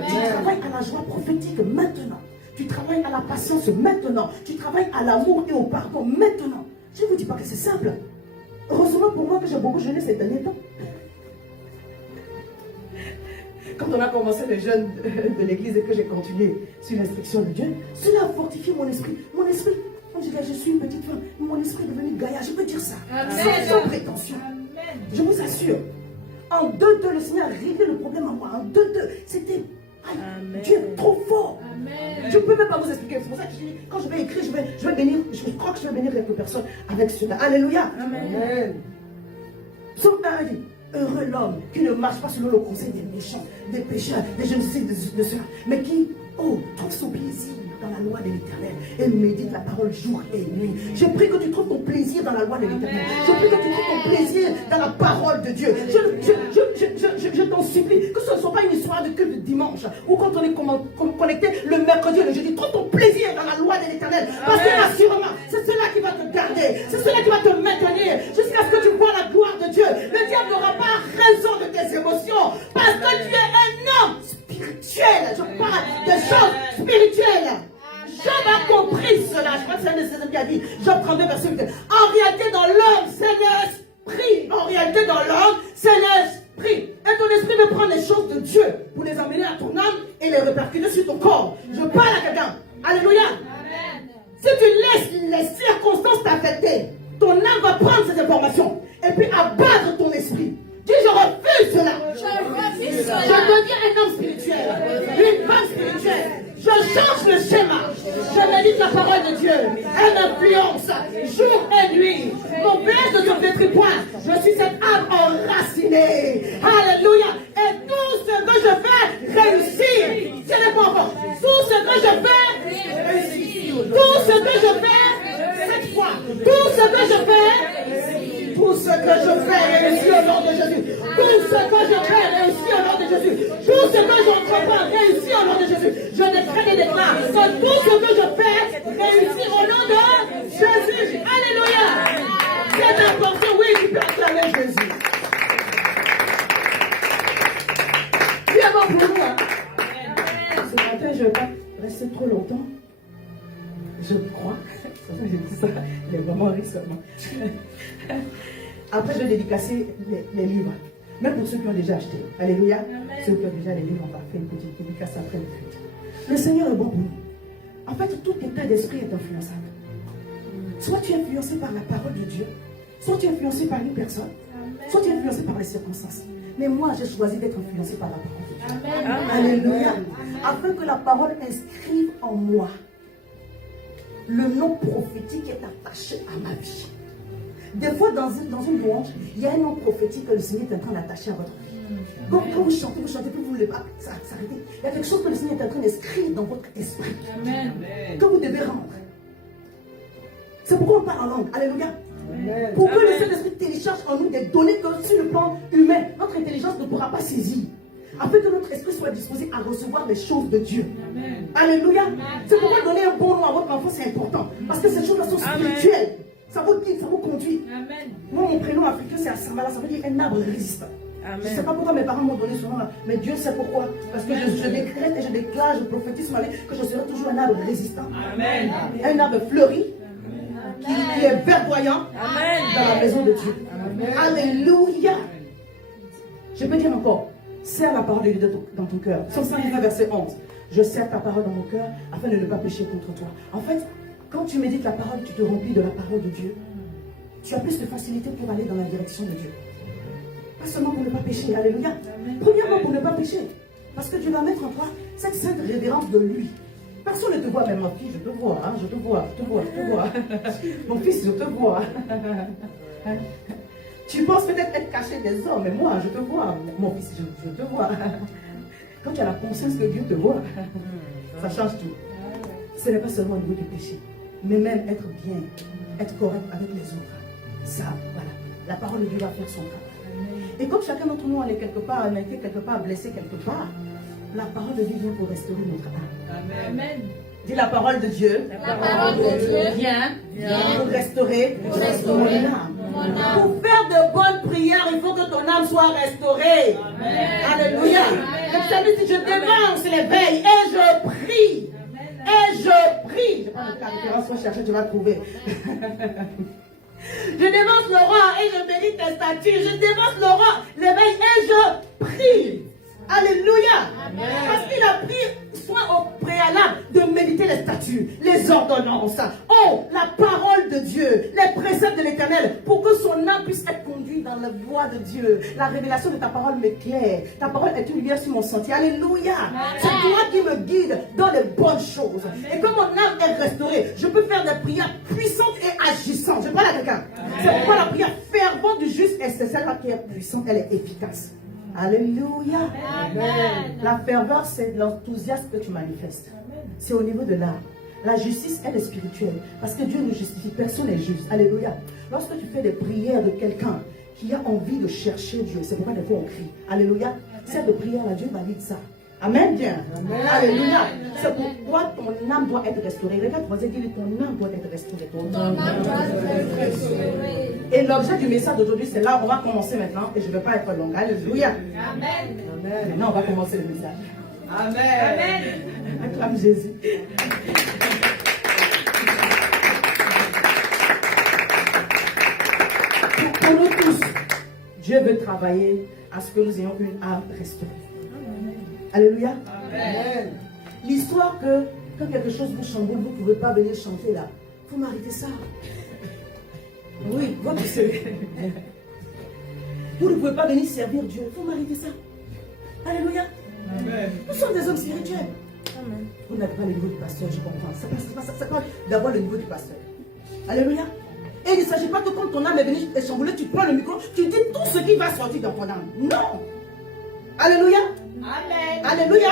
Tu travailles à la joie prophétique maintenant. Tu travailles à la patience maintenant. Tu travailles à l'amour et au pardon maintenant. Je ne vous dis pas que c'est simple. Heureusement pour moi que j'ai beaucoup jeûné ces derniers temps. Quand on a commencé les jeûnes de l'église et que j'ai continué sur l'instruction de Dieu, cela a fortifié mon esprit. Mon esprit, on dirait je suis une petite femme, mon esprit est devenu gaillard, je peux dire ça. Amen. Sans prétention. Amen. Je vous assure, En 2-2, le Seigneur a réglé le problème à moi. En 2-2, c'était... Amen. Dieu est trop fort. Amen. Je ne peux même pas vous expliquer. C'est pour ça que je dis, quand je vais écrire, je vais bénir. Je crois que je vais bénir quelques personnes avec cela. Alléluia. Amen. Psaume 1 dit, heureux l'homme qui ne marche pas selon le conseil des méchants, des pécheurs, des je ne sais de cela, mais qui, trouve son plaisir dans la loi de l'Éternel et médite la parole jour et nuit. Je prie que tu trouves ton plaisir dans la loi de l'Éternel. Je prie que tu trouves ton plaisir dans la parole de Dieu. Je t'en supplie que ce ne soit pas une histoire de culte de dimanche ou quand on est connecté le mercredi et le jeudi. Trouve ton plaisir dans la loi de l'Éternel. Parce que assurément, c'est cela qui va te garder. C'est cela qui va te maintenir jusqu'à ce que tu vois la gloire de Dieu. Le diable n'aura pas raison de tes émotions parce que tu es un homme spirituel. Je parle de choses spirituelles. Job a compris cela. Je crois que c'est un de ses amis qui a dit, Job 32, verset 8. En réalité, dans l'homme, c'est l'esprit. En réalité, dans l'homme, c'est l'esprit. Et ton esprit veut prendre les choses de Dieu pour les amener à ton âme et les répercuter sur ton corps. Je parle à quelqu'un. Alléluia. Amen. Si tu laisses les circonstances t'affecter, ton âme va prendre ces informations et puis abattre ton esprit. Dis, je refuse cela. Je refuse cela. Je deviens un homme spirituel, une femme spirituelle. Je change le schéma. Je médite la parole de Dieu. Elle m'influence jour et nuit. Mon blesse ne se détruit point. Je suis cette âme enracinée. Alléluia. Et tout ce que je fais réussit. Ce n'est pas encore. Tout ce que je fais réussit. Tout ce que je fais cette fois. Tout ce que je fais. Tout ce que je fais réussit au nom de Jésus. Tout ce que je fais réussit au nom de Jésus. Tout ce que j'entreprends réussit au nom de Jésus. Je décrète et déclare que tout ce que je fais réussit au nom de Jésus. Alléluia. C'est important, oui, tu peux acclamer Jésus. Dieu est bon pour nous. Hein? Ce matin, je ne vais pas rester trop longtemps. Je crois. J'ai dit ça. Il est vraiment riche seulement. Après, je vais dédicacer les livres. Même pour ceux qui ont déjà acheté. Alléluia. Amen. Ceux qui ont déjà les livres, on va faire une petite dédicace après le culte. Le Seigneur est bon pour nous. En fait, tout état d'esprit est influençable. Soit tu es influencé par la parole de Dieu, soit tu es influencé par une personne, soit tu es influencé par les circonstances. Mais moi, j'ai choisi d'être influencé par la parole de Dieu. Amen. Alléluia. Afin que la parole inscrive en moi le nom prophétique qui est attaché à ma vie. Des fois, dans une louange, il y a un nom prophétique que le Seigneur est en train d'attacher à votre vie. Quand vous chantez, puis vous ne voulez pas s'arrêter. Il y a quelque chose que le Seigneur est en train d'inscrire dans votre esprit. Amen. Que vous devez rendre. C'est pourquoi on parle en langue. Alléluia. Amen. Pour que le Saint-Esprit télécharge en nous des données que sur le plan humain, notre intelligence ne pourra pas saisir. Afin que notre esprit soit disposé à recevoir les choses de Dieu. Amen. Alléluia. C'est pourquoi donner un bon nom à votre enfant, c'est important. Parce que ces choses-là sont spirituelles. Ça vous guide, ça vous conduit. Amen. Moi, mon prénom africain, c'est Asambala. Ça veut dire un arbre résistant. Je ne sais pas pourquoi mes parents m'ont donné ce nom-là, mais Dieu sait pourquoi. Parce que je décrète et je déclare, je prophétise ma vie que je serai toujours un arbre résistant. Amen. Un arbre fleuri, qui est verdoyant dans la maison de Dieu. Alléluia. Je peux dire encore, serre la parole de Dieu dans ton cœur. Psaume 119, verset 11. Je serre ta parole dans mon cœur afin de ne pas pécher contre toi. En fait, quand tu médites la parole, tu te remplis de la parole de Dieu. Tu as plus de facilité pour aller dans la direction de Dieu. Pas seulement pour ne pas pécher. Alléluia. Premièrement, pour ne pas pécher. Parce que Dieu va mettre en toi cette sainte révérence de lui. Personne ne te voit, même ma fille, je te vois, hein, je te vois. Mon fils, je te vois. Tu penses peut-être être caché des hommes, mais moi, je te vois. Mon fils, je te vois. Quand tu as la conscience que Dieu te voit, ça change tout. Ce n'est pas seulement au niveau du péché, mais même être bien, être correct avec les autres. Ça, voilà. La parole de Dieu va faire son travail. Et comme chacun d'entre nous, on est quelque part, on a été quelque part blessé quelque part, la parole de Dieu vient pour restaurer notre âme. Amen. Dis la parole de Dieu. La parole de Dieu Vient pour restaurer mon âme. mon âme. Pour faire de bonnes prières, il faut que ton âme soit restaurée. Alléluia. Le psalmiste dit, je dévance l'éveil et je prie. Et je prie. Je parle de la référence, soit chercher, tu vas trouver. Je dévance le roi et je médite tes statuts. Je dévance le roi, l'éveil et je prie. Alléluia. Parce qu'il a pris soin au préalable de méditer les statuts, les ordonnances. Oh, la parole de Dieu, les préceptes préceptes de l'Éternel, pour que son âme puisse être conduite dans la voie de Dieu. La révélation de ta parole m'éclaire. Ta parole est une lumière sur mon sentier. Alléluia. C'est toi qui me guides dans les bonnes choses. Et comme mon âme est restaurée, je peux faire des prières puissantes et agissantes. Je parle à quelqu'un. C'est pourquoi la prière fervente du juste, c'est celle-là qui est puissante, elle est efficace. Alléluia. Amen. La ferveur, c'est l'enthousiasme que tu manifestes. C'est au niveau de l'âme. La justice, elle est spirituelle. Parce que Dieu nous justifie. Personne n'est juste. Alléluia. Lorsque tu fais des prières de quelqu'un qui a envie de chercher Dieu, c'est pourquoi des fois on crie. Alléluia. Cette prière-là, Dieu valide ça. Amen, bien. Amen. Alléluia. C'est pourquoi ton âme doit être restaurée. Regarde, vous avez dit, ton âme doit être restaurée. Ton âme doit être restaurée. Et l'objet du message d'aujourd'hui, c'est là, on va commencer maintenant. Et je ne vais pas être longue. Alléluia. Amen. Amen. Maintenant, on va commencer le message. Amen. Acclame Jésus. Pour nous tous, Dieu veut travailler à ce que nous ayons une âme restaurée. Alléluia. Amen. L'histoire que quand quelque chose vous chamboule, vous ne pouvez pas venir chanter là. Il faut m'arrêter ça. Oui, votre Seigneur. Vous ne pouvez pas venir servir Dieu. Il faut m'arrêter ça. Alléluia. Amen. Nous sommes des hommes spirituels. Vous n'avez pas le niveau du pasteur, je comprends. Ça passe d'abord le niveau du pasteur. Alléluia. Et il ne s'agit pas que quand ton âme est venue te chambouler, tu prends le micro, tu dis tout ce qui va sortir dans ton âme. Non. Alléluia. Amen. Alléluia.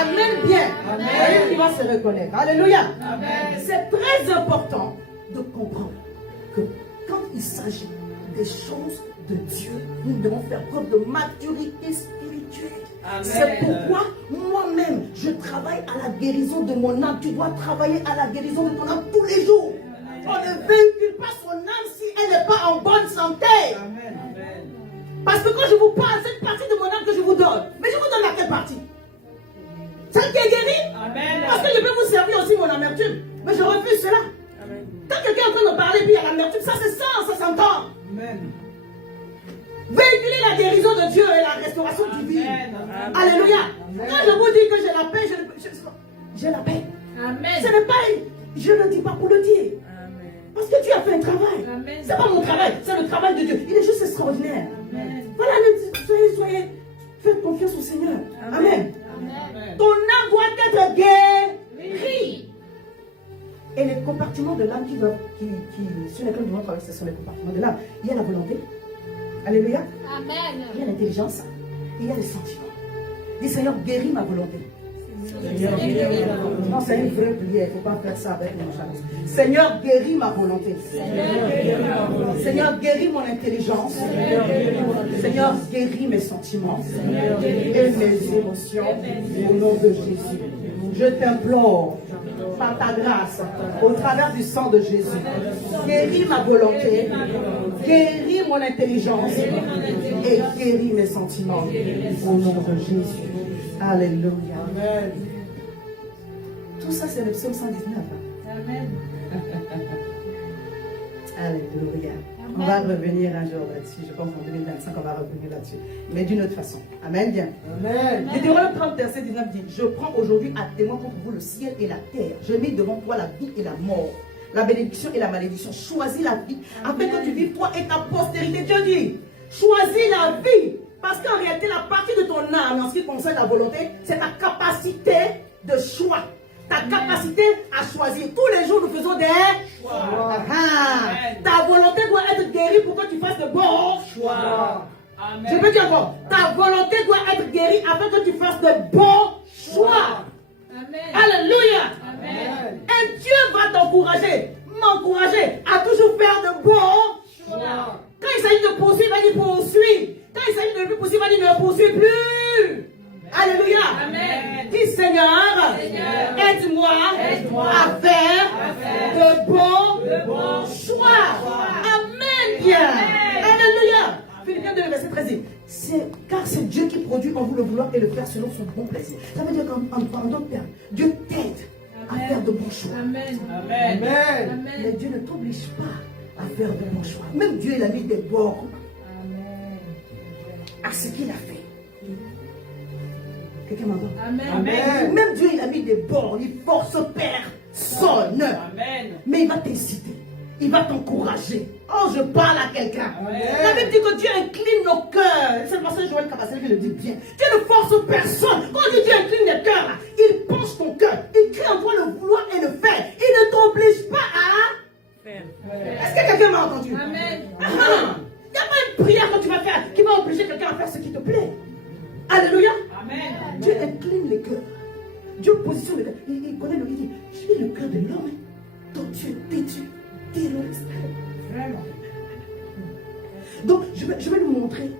Amen bien. Amen. Il va se reconnaître. Alléluia. Amen. C'est très important de comprendre que quand il s'agit des choses de Dieu, nous devons faire preuve de maturité spirituelle. Amen. C'est pourquoi moi-même, je travaille à la guérison de mon âme. Tu dois travailler à la guérison de ton âme tous les jours. On ne véhicule pas son âme si elle n'est pas en bonne santé. Amen. Amen. Parce que quand je vous parle, cette partie de mon âme que je vous donne, mais je vous donne laquelle partie? Celle qui est guérie? Amen. Parce que je peux vous servir aussi mon amertume. Mais je refuse cela. Quand quelqu'un est en train de parler puis il y a l'amertume, ça c'est ça s'entend. Amen. Véhiculer la guérison de Dieu et la restauration divine. Amen. Alléluia. Amen. Quand je vous dis que j'ai la paix, j'ai la paix. Amen. Ce n'est pas, je ne dis pas pour le dire. Amen. Parce que Dieu a fait un travail. Amen. C'est pas mon travail, c'est le travail de Dieu. Il est juste extraordinaire. Amen. Voilà, soyez, faites confiance au Seigneur. Amen. Amen. Ton âme doit être guérie. Et les compartiments de l'âme sur lesquels nous devons travailler, ce sont les compartiments de l'âme. Il y a la volonté. Alléluia. Amen. Il y a l'intelligence. Il y a les sentiments. Dis Seigneur, guéris ma volonté. Non, c'est une vraie prière. Il ne faut pas faire ça avec mon chance. Seigneur, guéris ma volonté. Seigneur, guéris mon intelligence. Seigneur, guéris mes sentiments et mes émotions. Au nom de Jésus. Je t'implore, par ta grâce, au travers du sang de Jésus, guéris ma volonté, guéris mon intelligence et guéris mes sentiments. Au nom de Jésus. Alléluia. Amen. Tout ça, c'est le psaume 119. Amen. Alléluia. On va revenir un jour là-dessus. Je pense en 2025, on va revenir là-dessus. Mais d'une autre façon. Amen. Bien. Amen. Deutéronome 30, verset 19 dit: Je prends aujourd'hui à témoin contre vous le ciel et la terre. Je mets devant toi la vie et la mort, la bénédiction et la malédiction. Choisis la vie afin que tu vives toi et ta postérité. Dieu dit: choisis la vie. Parce qu'en réalité, la partie de ton âme, en ce qui concerne la volonté, c'est ta capacité de choix. Ta capacité à choisir. Tous les jours, nous faisons des choix. Ta volonté doit être guérie pour que tu fasses de bons choix. Amen. Je peux dire encore, ta volonté doit être guérie afin que tu fasses de bons choix. Amen. Alléluia. Amen. Et Dieu va t'encourager, m'encourager à toujours faire de bons choix. Quand il s'agit de poursuivre, il va dire poursuis. Quand il s'agit de ne plus poursuivre, il va dire ne poursuis plus. Alléluia. Amen. Dis Seigneur, aide-moi à faire de bons choix. Amen. Bien. Alléluia. Philippiens 2, verset 13 dit: car c'est Dieu qui produit en vous le vouloir et le faire selon son bon plaisir. Ça veut dire qu'en d'autres termes, Dieu t'aide à faire de bons choix. Amen. Amen. Amen. Mais Amen. Dieu ne t'oblige pas à faire de bons choix. Même Dieu, il a mis des bornes à ce qu'il a fait. Quelqu'un m'entend? Amen. Amen. Même Dieu, il a mis des bornes. Il force personne. Amen. Mais il va t'inciter. il va t'encourager. Oh, je parle à quelqu'un. Amen. La Bible dit que Dieu incline nos cœurs. C'est le pasteur Joël Cabassel qui le dit bien. Dieu ne force personne. Quand Dieu incline les cœurs, là, il penche ton cœur. Il crée en toi le vouloir et le faire. Il ne t'oblige pas à... Est-ce que quelqu'un m'a entendu? Amen. Il n'y a pas une prière que tu vas faire qui va obliger quelqu'un à faire ce qui te plaît. Alléluia. Amen. Dieu incline les cœurs. Dieu positionne les cœurs. Il connaît le... Il dit, je suis le cœur de l'homme. Donc Dieu est têtu, terroriste. Vraiment. Donc je vais lui montrer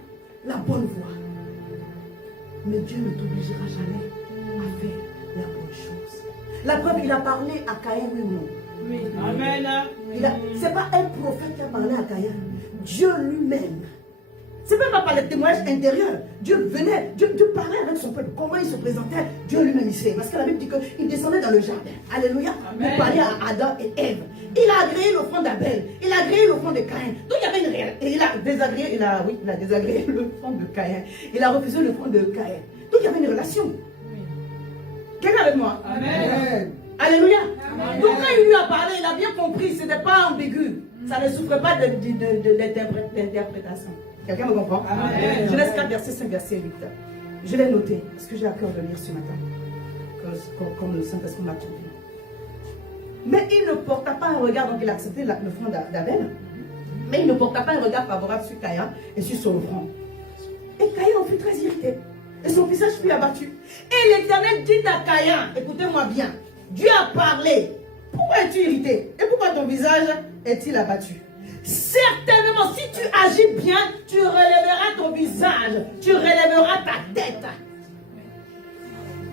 la bonne voie. Mais Dieu ne t'obligera jamais à faire la bonne chose. La preuve, il a parlé à Caïn, oui ou non? Oui. Amen. Ce n'est pas un prophète qui a parlé à Caïn. Dieu lui-même. Ce n'est même pas par le témoignage intérieur. Dieu venait, Dieu parlait avec son peuple. Comment il se présentait? Dieu lui-même ici. Parce que la Bible dit qu'il descendait dans le jardin. Alléluia. Amen. Pour parler à Adam et Ève. Il a agréé l'offrande d'Abel. Il a agréé l'offrande de Caïn. Donc il y avait une réalité. Il a désagréé l'offrande de Caïn. Il a refusé l'offrande de Caïn. Donc il y avait une relation. Quelqu'un avec moi? Amen. Alléluia. Amen. Donc quand il lui a parlé, il a bien compris. Ce n'était pas ambigu. Ça ne souffrait pas d'interprétation. Quelqu'un me comprend? Amen. Genèse 4, verset 5, verset 8. Je l'ai noté, parce que j'ai à cœur de lire ce matin. Comme le Saint-Esprit m'a trouvé. Mais il ne porta pas un regard, donc il a accepté l'offrande d'Abel. Mais il ne porta pas un regard favorable sur Caïn et sur son offrande. Et Caïn en fut très irrité. Et son visage fut abattu. Et l'Éternel dit à Caïn, écoutez-moi bien, Dieu a parlé. Pourquoi es-tu irrité? Et pourquoi ton visage est-il abattu? Certainement, si tu agis bien, tu relèveras ton visage, tu relèveras ta tête.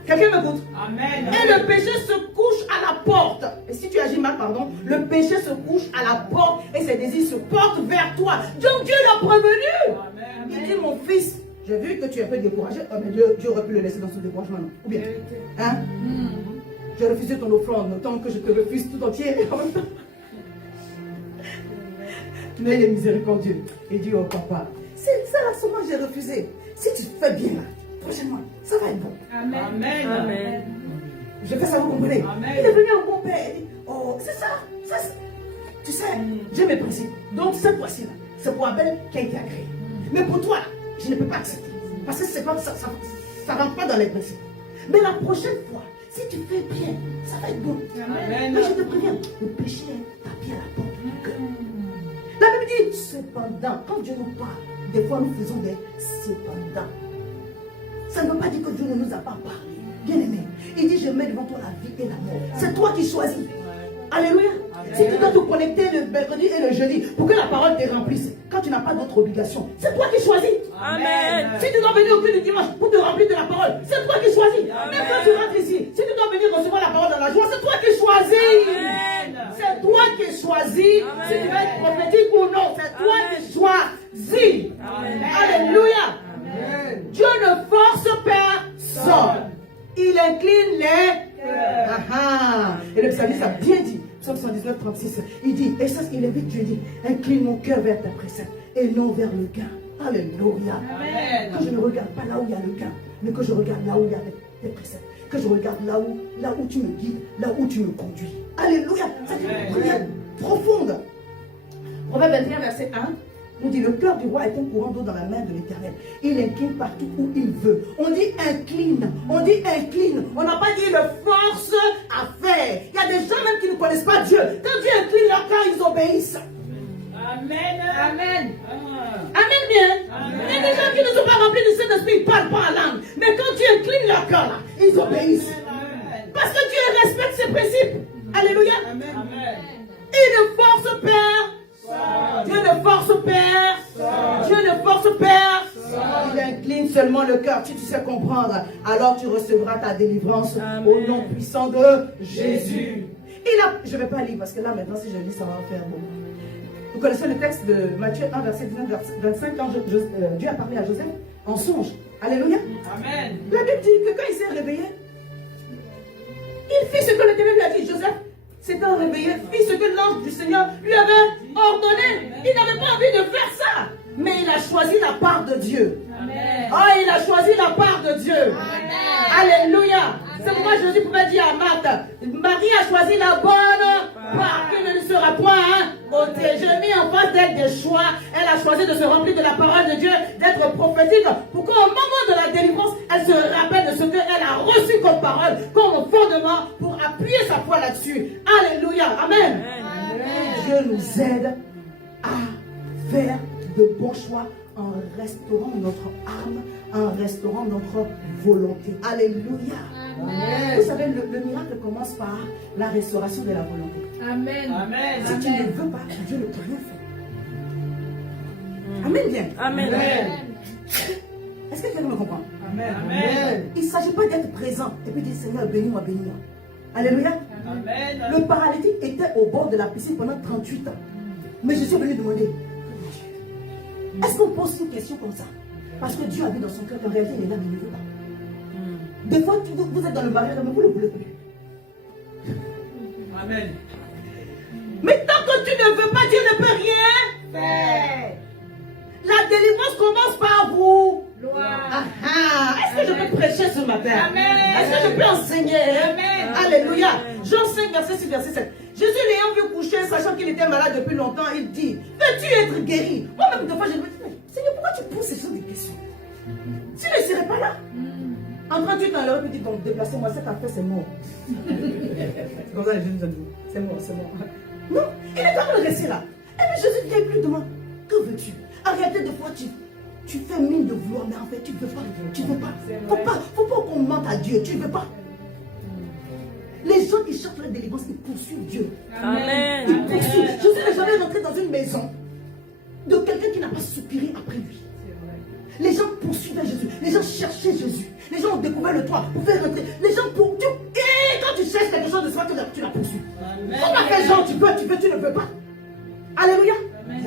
Quelqu'un m'écoute? Amen. Et le péché se couche à la porte. Et si tu agis mal, pardon, le péché se couche à la porte et ses désirs se portent vers toi. Donc Dieu l'a prévenu. Amen. Il dit, mon fils, j'ai vu que tu es un peu découragé. Oh, mais Dieu aurait pu le laisser dans ce découragement, non? Ou bien? Hein? J'ai refusé ton offrande, autant que je te refuse tout entier. Mais il est miséricordieux. Il dit, oh papa, c'est ça là seulement que j'ai refusé. Si tu fais bien là, prochainement, ça va être bon. Amen. Amen. Je fais ça, vous comprenez? Amen. Il est venu un bon père. Il dit, oh, c'est ça. Tu sais, j'ai mes principes. Donc cette fois-ci là, c'est pour Abel qui a été agréé. Mais pour toi, je ne peux pas accepter. Parce que c'est pas, ça ne rentre pas dans les principes. Mais la prochaine fois, si tu fais bien, ça va être bon. Amen. Mais je te préviens, le péché tapis à la porte du cœur. La Bible dit, cependant, quand Dieu nous parle, des fois nous faisons des cependant. Ça ne veut pas dire que Dieu ne nous a pas parlé. Bien aimé, il dit, je mets devant toi la vie et la mort. C'est toi qui choisis. Alléluia. Si tu dois te connecter le mercredi et le jeudi pour que la parole te remplisse, quand tu n'as pas d'autre obligation, c'est toi qui choisis. Amen. Si tu dois venir au culte du dimanche pour te remplir de la parole, c'est toi qui choisis. Même quand tu rentres ici, si tu dois venir recevoir la parole dans la joie, c'est toi qui choisis. Amen. C'est toi qui choisis si tu vas être prophétique ou non. C'est toi qui choisis. Amen. Alléluia. Amen. Dieu ne force personne. Il incline les cœurs. Et le psalmiste a bien dit, Psaume 119, 36, il dit, et ça, il invite Dieu, il dit, incline mon cœur vers ta précepte et non vers le gain. Alléluia. Amen. Que je ne regarde pas là où il y a le gain, mais que je regarde là où il y a tes préceptes. Que je regarde là où tu me guides, là où tu me conduis. Alléluia. C'est une prière profonde. Proverbe 21, verset 1. On dit, le cœur du roi est un courant d'eau dans la main de l'Éternel. Il incline partout où il veut. On dit incline. On dit incline. On n'a pas dit le force à faire. Il y a des gens même qui ne connaissent pas Dieu. Quand Dieu incline leur cœur, ils obéissent. Amen. Amen. Amen bien. Amen. Il y a des gens qui ne sont pas remplis du Saint-Esprit, ils ne parlent pas en langue. Mais quand Dieu incline leur cœur, là, ils obéissent. Amen. Parce que Dieu respecte ses principes. Alléluia. Amen. Il ne force personne. Dieu ne force père. Dieu ne force père. Il incline seulement le cœur. Si tu sais comprendre, alors tu recevras ta délivrance au nom puissant de Jésus. Je ne vais pas lire parce que là maintenant si je lis ça va faire beaucoup. Vous connaissez le texte de Matthieu 1 verset 19-25 quand Dieu a parlé à Joseph en songe. Alléluia. Amen. La Bible dit que quand il s'est réveillé, il fit ce que l'Éternel lui a dit. Joseph s'étant réveillé, fit ce que l'ange du Seigneur lui avait ordonné. Il n'avait pas envie de faire ça. Mais il a choisi la part de Dieu. Amen. Oh, il a choisi la part de Dieu. Amen. Alléluia. C'est pourquoi Jésus pouvait dire à Marthe, Marie a choisi la bonne part, qu'elle ne sera sera point ôté. J'ai mis en face d'elle des choix. Elle a choisi de se remplir de la parole de Dieu, d'être prophétique, pour qu'au moment de la délivrance, elle se rappelle de ce qu'elle a reçu comme parole, comme fondement, pour appuyer sa foi là-dessus. Alléluia. Amen. Dieu nous aide à faire de bons choix en restaurant notre âme, en restaurant notre volonté. Alléluia. Amen. Vous savez, le miracle commence par la restauration de la volonté. Amen. Amen. Si tu ne veux pas, Dieu ne peut rien faire. Amen bien. Amen. Est-ce que quelqu'un me comprend? Amen. Amen. Il ne s'agit pas d'être présent et puis dire Seigneur, bénis-moi, bénis-moi. Alléluia. Amen. Le paralytique était au bord de la piscine pendant 38 ans. Mais je suis venu demander, est-ce qu'on pose une question comme ça? Parce que Dieu a vu dans son cœur qu'en réalité, il est là, mais il ne veut pas. Des fois, vous êtes dans le mariage, mais vous ne le voulez plus. Amen. Mais tant que tu ne veux pas, Dieu ne peut rien faire. La délivrance commence par vous. Gloire. Est-ce que je peux prêcher ce matin? Amen. Est-ce que je peux enseigner? Amen. Alléluia. Jean 5, verset 6, verset 7. Jésus l'ayant vu coucher, sachant qu'il était malade depuis longtemps, il dit, veux-tu être guéri? Moi-même, des fois, je me dis, mais Seigneur, pourquoi tu poses ces choses des questions? Tu ne serais pas là. En 38 ans, il aurait pu dire, donc déplacez-moi, cette affaire, c'est mort. C'est comme ça, les jeunes nous ont dit, c'est mort, c'est mort. Non, il est quand même resté là. Et puis Jésus vient plus devant. Que veux-tu? En réalité, des fois, tu fais mine de vouloir, mais en fait, tu ne veux pas. Tu veux pas. Faut pas qu'on mente à Dieu. Tu ne veux pas. Les gens qui cherchent la délivrance, ils poursuivent Dieu. Amen. Ils poursuivent. Jésus n'est jamais rentré dans une maison de quelqu'un qui n'a pas soupiré après lui. Les gens poursuivaient Jésus. Les gens cherchaient Jésus. Les gens ont découvert le toit pour faire rentrer. Les gens pour... Et quand tu cherches quelque chose de soi, tu la poursuis. Faut pas faire genre, tu ne veux pas. Alléluia.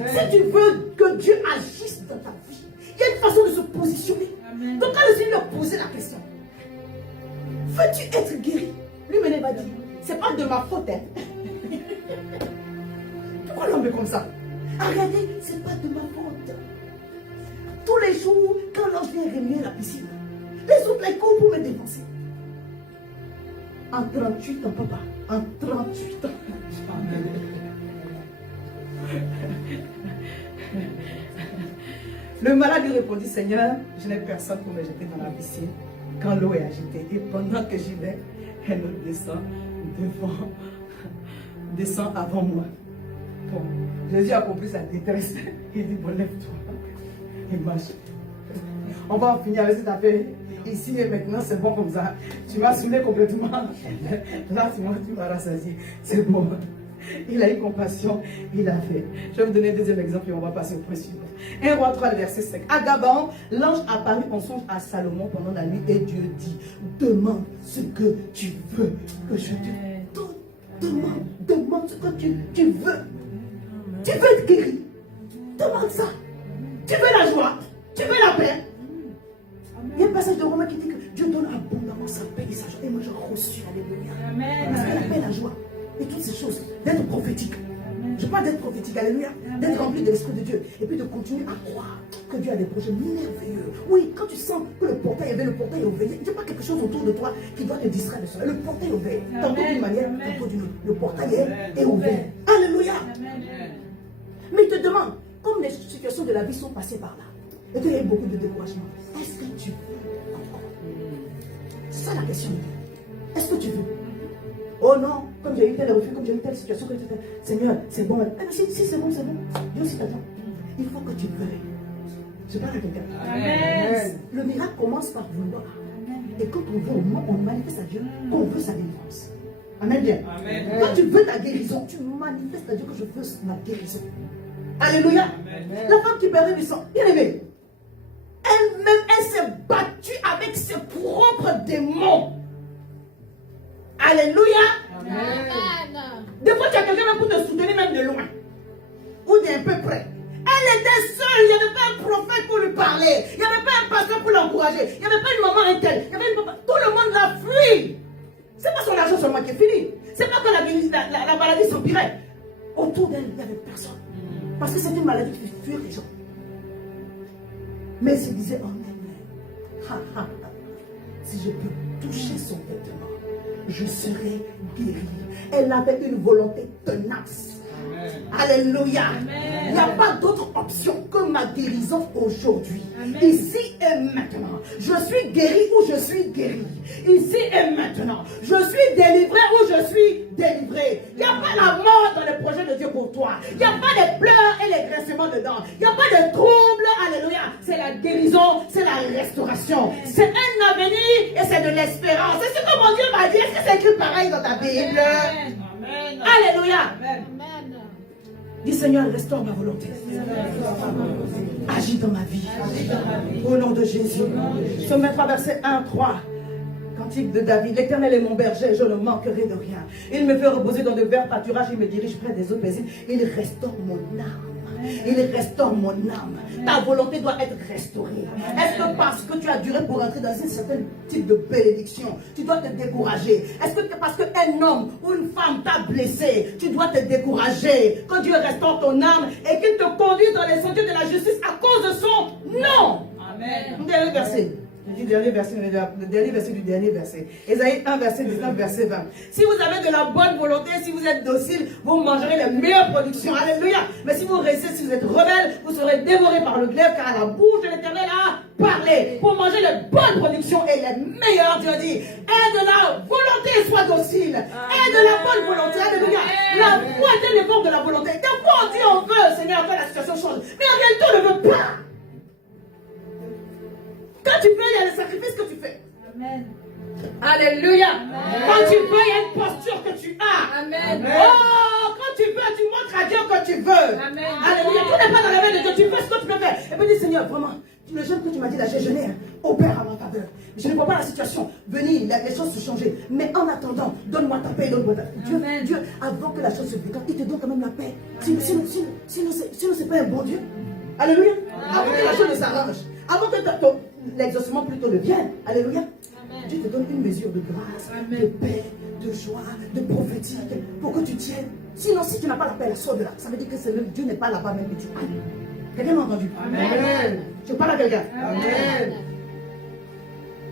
Si tu veux que Dieu agisse dans ta vie, il y a une façon de se positionner. Amen. Donc quand le Seigneur lui a posé la question, veux-tu être guéri? Lui-même va dire, c'est pas de ma faute. Hein. Pourquoi l'homme est comme ça? En réalité, c'est pas de ma faute. Tous les jours, quand l'ange vient remuer la piscine, les autres les courent pour me défoncer. En 38 ans, papa. En 38 ans. Le malade lui répondit, Seigneur, je n'ai personne pour me jeter dans la piscine quand l'eau est agitée. Et pendant que j'y vais, elle descend avant moi. Bon, Jésus a compris sa détresse. Il dit, bon, lève-toi. Il marche. On va en finir avec cette affaire. Ici et maintenant, c'est bon comme ça. Tu m'as saoulé complètement. Là, tu m'as rassasié. C'est bon. Il a eu compassion, il a fait. Je vais vous donner un deuxième exemple et on va passer au point suivant. 1 Roi 3, verset 5. À Gabaon, l'ange apparut en songe à Salomon pendant la nuit et Dieu dit, demande ce que tu veux que je te donne. Demande ce que tu veux. Tu veux être guéri. Demande ça. Tu veux la joie. Tu veux la paix. Il y a un passage de Romains qui dit que Dieu donne abondamment sa paix et sa joie. Et moi, j'ai reçu, alléluia. Parce que la paix, la joie et toutes ces choses, d'être prophétique. Je parle d'être prophétique, alléluia. D'être rempli de l'Esprit de Dieu. Et puis de continuer à croire que Dieu a des projets merveilleux. Oui, quand tu sens que le portail est ouvert, il n'y a pas quelque chose autour de toi qui doit te distraire de cela. Le portail est ouvert. Tantôt d'une manière, tantôt d'une autre. Le portail est ouvert. Alléluia. Mais il te demande, comme les situations de la vie sont passées par là, et qu'il y a eu beaucoup de découragement, est-ce que tu veux encore? C'est ça la question. Est-ce que tu veux? Oh non, comme j'ai eu tel refus, comme j'ai eu telle situation, que tu fais, Seigneur, c'est bon. Si c'est bon, c'est bon. Dieu aussi t'attend. Il faut que tu veuilles. Je parle à quelqu'un. Amen. Le miracle commence par vouloir. Et quand on veut au moins, on manifeste à Dieu qu'on veut sa délivrance. Amen bien. Amen. Quand tu veux ta guérison, tu manifestes à Dieu que je veux ma guérison. Alléluia. Amen. La femme qui perdait du sang, bien aimée, elle-même, elle s'est battue avec ses propres démons. Alléluia. Amen. Des fois, tu as quelqu'un même pour te soutenir, même de loin. Ou d'un peu près. Elle était seule. Il n'y avait pas un prophète pour lui parler. Il n'y avait pas un pasteur pour l'encourager. Il n'y avait pas une maman interne. Il y avait une papa. Tout le monde l'a fui. C'est pas son argent seulement qui est fini. C'est pas que la maladie s'empirait. Autour d'elle, il n'y avait personne. Parce que c'est une maladie qui fait fuir les gens. Mais elle se disait, oh non, si je peux toucher son vêtement, je serai guérie. Elle avait une volonté tenace. Alléluia. Il n'y a pas d'autre option que ma guérison aujourd'hui. Ici et maintenant. Je suis guéri ou je suis guéri. Ici et maintenant. Je suis délivré ou je suis délivré. Il n'y a pas la mort dans le projet de Dieu pour toi. Il n'y a pas de pleurs et les graissements dedans. Il n'y a pas de troubles. Alléluia. C'est la guérison, c'est la restauration. C'est un avenir et c'est de l'espérance. C'est ce que mon Dieu m'a dit. Est-ce que c'est écrit pareil dans ta Bible? Amen. Alléluia. Amen. Dis Seigneur, restaure ma volonté. Agis dans ma vie. Au nom de Jésus. Somme 23, verset 1, 3. Cantique de David. L'Éternel est mon berger, je ne manquerai de rien. Il me fait reposer dans de verts pâturages, il me dirige près des eaux paisibles. Il restaure mon âme. Il restaure mon âme. Ta volonté doit être restaurée. Est-ce que parce que tu as duré pour entrer dans un certain type de bénédiction, tu dois te décourager? Est-ce que parce qu'un homme ou une femme t'a blessé, tu dois te décourager? Quand Dieu restaure ton âme et qu'il te conduise dans les sentiers de la justice à cause de son nom. Amen. Dernier verset. Je dis dernier verset, le dernier verset du dernier verset. Ésaïe 1, verset 19, verset 20. Si vous avez de la bonne volonté, si vous êtes docile, vous mangerez les meilleures productions. Alléluia. Mais si vous restez, si vous êtes rebelle, vous serez dévorés par le glaive, car la bouche de l'Éternel a parlé. Pour manger les bonnes productions et les meilleures, Dieu dit, aie de la volonté, sois docile. Aie de la bonne volonté. Alléluia. La foi est un effort de la volonté. Des fois, on dit on veut, Seigneur, que la situation change. Mais en réalité, on ne veut pas. Quand tu veux, il y a le sacrifice que tu fais. Amen. Alléluia. Amen. Quand tu veux, il y a une posture que tu as. Amen. Oh, quand tu veux, tu montres à Dieu que tu veux. Amen. Alléluia. Tout n'est pas dans la main de Dieu. Tu fais ce que tu peux faire. Et puis dis, Seigneur, vraiment, le jeûne que tu m'as dit là, j'ai jeûné, hein, opère à ma faveur. Je ne vois pas la situation venir, les choses se changer. Mais en attendant, donne-moi ta paix, donne-moi ta paix. Dieu, avant que la chose se décante, il te donne quand même la paix. Sinon, c'est pas un bon Dieu. Alléluia. Avant que la chose ne s'arrange. Avant que l'exaucement plutôt ne vienne. Alléluia. Amen. Dieu te donne une mesure de grâce, Amen, de paix, de joie, de prophétique pour que tu tiennes. Sinon, si tu n'as pas la paix, sors de là. Ça veut dire que Dieu n'est pas là-bas même que tu ailles. Quelqu'un m'a entendu? Amen. Je parle à quelqu'un. Amen.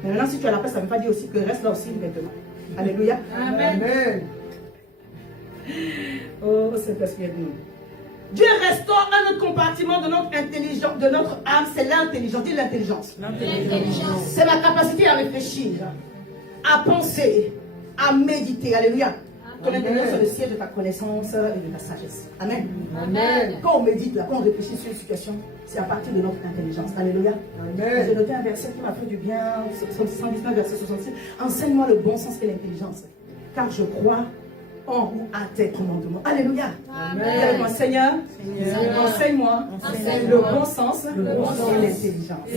Mais maintenant, si tu as la paix, ça ne veut pas dire aussi que reste là aussi maintenant. Alléluia. Amen. Oh, c'est parce qu'il y a de nous. Dieu restaure un autre compartiment de notre intelligence, de notre âme, c'est l'intelligence. Dis l'intelligence. C'est la capacité à réfléchir, à penser, à méditer. Alléluia. Ton intelligence, c'est le siège de ta connaissance et de ta sagesse. Amen. Amen. Quand on médite, là, quand on réfléchit sur une situation, c'est à partir de notre intelligence. Alléluia. Amen. J'ai noté un verset qui m'a fait du bien, 119, verset 66. Enseigne-moi le bon sens et l'intelligence, car je crois en ou à tes commandements. Alléluia. Amen. Seigneur, enseigne-moi le bon sens et l'intelligence.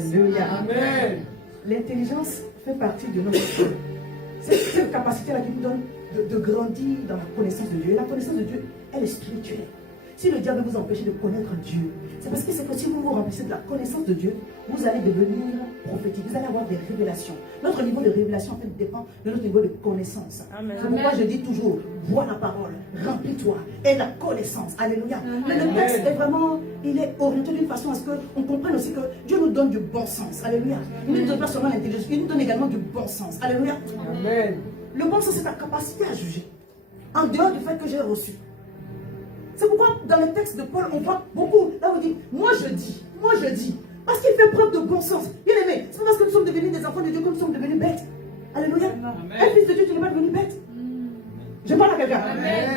Alléluia. Amen. L'intelligence fait partie de notre vie. C'est cette capacité-là qui nous donne de grandir dans la connaissance de Dieu. Et la connaissance de Dieu, elle est spirituelle. Si le diable vous empêche de connaître Dieu, c'est parce que c'est que si vous vous remplissez de la connaissance de Dieu, vous allez devenir prophétique, vous allez avoir des révélations. Notre niveau de révélation en fait dépend de notre niveau de connaissance. C'est pourquoi je dis toujours, vois la parole, remplis-toi et la connaissance. Alléluia. Mais le texte est vraiment, il est orienté d'une façon à ce qu'on comprenne aussi que Dieu nous donne du bon sens. Alléluia. Il ne nous donne pas seulement l'intelligence, il nous donne également du bon sens. Alléluia. Amen. Le bon sens, c'est ta capacité à juger. En dehors du fait que j'ai reçu. C'est pourquoi dans le texte de Paul, on voit beaucoup. Là, on dit, moi je dis. Parce qu'il fait preuve de bon sens. Bien aimé, c'est pas parce que nous sommes devenus des enfants de Dieu que nous sommes devenus bêtes. Alléluia. Un fils de Dieu, tu n'es pas devenu bête. Je parle à quelqu'un.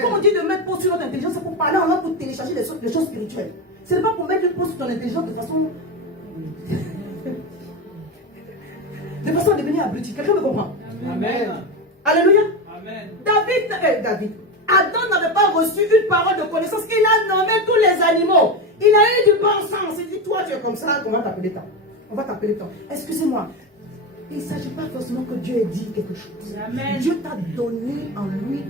Quand on dit de mettre pause sur notre intelligence, c'est pour parler en langue, pour télécharger des choses spirituelles. Ce n'est pas pour mettre une pause sur ton intelligence de façon à devenir abruti. Quelqu'un me comprend? Amen. Alléluia. Amen. David. Adam n'avait pas reçu une parole de connaissance. Il a nommé tous les animaux. Il a eu du bon sens. Il dit, toi tu es comme ça, on va t'appeler tant. On va t'appeler tant. Excusez-moi. Il ne s'agit pas forcément que Dieu ait dit quelque chose. Amen. Dieu t'a donné en lui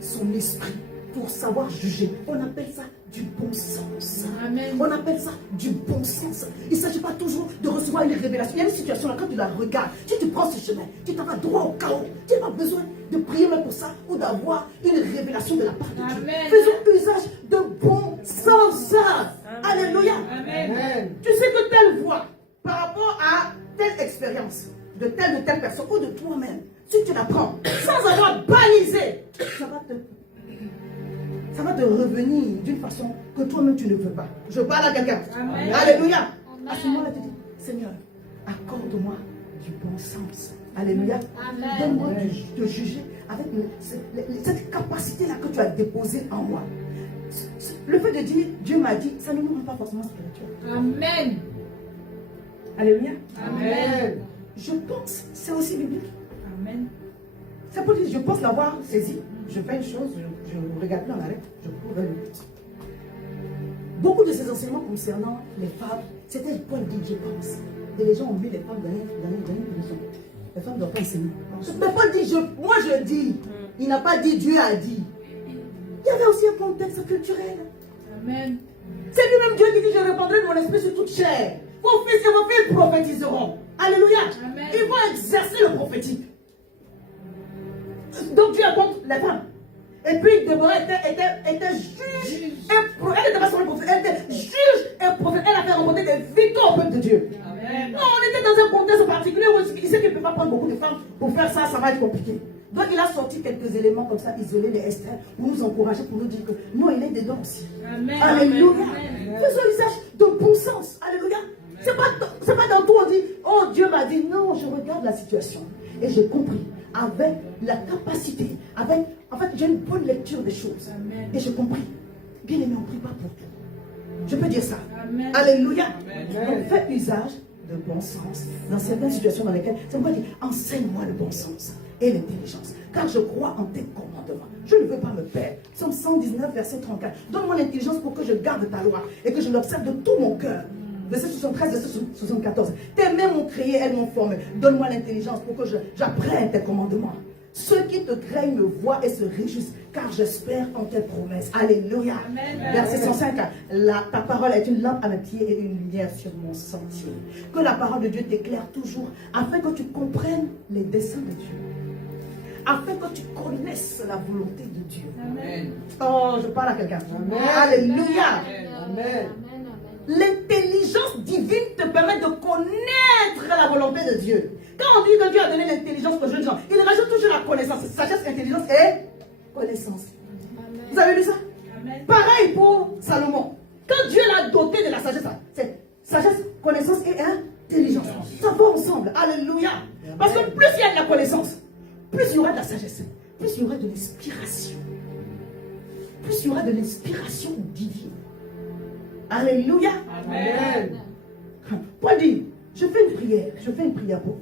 son esprit pour savoir juger. On appelle ça du bon sens. Amen. On appelle ça du bon sens. Il ne s'agit pas toujours de recevoir une révélation. Il y a une situation là, quand tu la regardes, si tu prends ce chemin, tu t'en vas droit au chaos. Tu n'as pas besoin de prier même pour ça ou d'avoir une révélation de la part de Dieu. Amen. Faisons usage de bon sens. Alléluia. Amen. Tu sais que telle voix, par rapport à telle expérience, de telle ou telle personne ou de toi-même, si tu la prends sans avoir balisé, ça ça va te revenir d'une façon que toi-même tu ne veux pas. Je parle à quelqu'un. Amen. Alléluia. À ce moment-là, tu dis, Seigneur, accorde-moi du bon sens. Alléluia. Donne-moi de juger avec cette capacité-là que tu as déposée en moi. Le fait de dire, Dieu m'a dit, ça ne nous rend pas forcément spirituel. Amen. Alléluia. Amen. Je pense, c'est aussi biblique. Amen. C'est pour dire, je pense l'avoir saisi. Je fais une chose, je ne regarde plus en arrêt, je cours vers le but. Beaucoup de ces enseignements concernant les femmes, c'était le point de dire, je pense. Et les gens ont mis les femmes dans une prison. Les femmes doivent pas enseigner. Mais Paul dit, moi je dis. Il n'a pas dit, Dieu a dit. Il y avait aussi un contexte culturel. Amen. C'est lui-même Dieu qui dit, je répandrai de mon esprit sur toute chair. Vos fils et vos filles prophétiseront. Alléluia. Amen. Ils vont exercer le prophétique. Donc Dieu apporte les femmes. Et puis Déborah était juge. Elle n'était pas seulement prophète, elle était juge et prophète. Elle a fait remporter des victoires au peuple de Dieu. Amen. Non, on était dans un contexte particulier où il sait qu'il ne peut pas prendre beaucoup de femmes pour faire ça, ça va être compliqué. Donc il a sorti quelques éléments comme ça, isolés, les Esther, pour nous encourager, pour nous dire que non, il est dedans aussi. Amen. Alléluia. Amen. Faisons usage de bon sens. Alléluia. C'est pas dans tout on dit, oh Dieu m'a dit, non, je regarde la situation. Et j'ai compris, avec la capacité, en fait, j'ai une bonne lecture des choses. Amen. Et j'ai compris. Bien aimé, on ne prie pas pour tout. Je peux dire ça. Amen. Alléluia. Amen. Donc fais usage de bon sens dans certaines situations dans lesquelles, c'est pourquoi il dit, enseigne-moi le bon sens et l'intelligence, car je crois en tes commandements. Je ne veux pas me perdre. Psaume 119, verset 34. Donne-moi l'intelligence pour que je garde ta loi et que je l'observe de tout mon cœur. Verset 73, verset 74. Tes mains m'ont créé, elles m'ont formé. Donne-moi l'intelligence pour que j'apprenne tes commandements. Ceux qui te craignent me voient et se réjouissent, car j'espère en tes promesses. Alléluia. Amen. Verset 105. Ta parole est une lampe à mes pieds et une lumière sur mon sentier. Que la parole de Dieu t'éclaire toujours, afin que tu comprennes les desseins de Dieu. Afin que tu connaisses la volonté de Dieu. Amen. Oh, je parle à quelqu'un. Amen. Alléluia. Amen. L'intelligence divine te permet de connaître la volonté de Dieu. Quand on dit que Dieu a donné l'intelligence aux jeunes gens, il rajoute toujours la connaissance. Sagesse, intelligence et connaissance. Vous avez lu ça? Amen. Pareil pour Salomon. Quand Dieu l'a doté de la sagesse, c'est sagesse, connaissance et intelligence. Ça va ensemble. Alléluia. Parce que plus il y a de la connaissance, plus il y aura de la sagesse, plus il y aura de l'inspiration. Plus il y aura de l'inspiration divine. Alléluia. Amen. Paul dit, je fais une prière pour vous.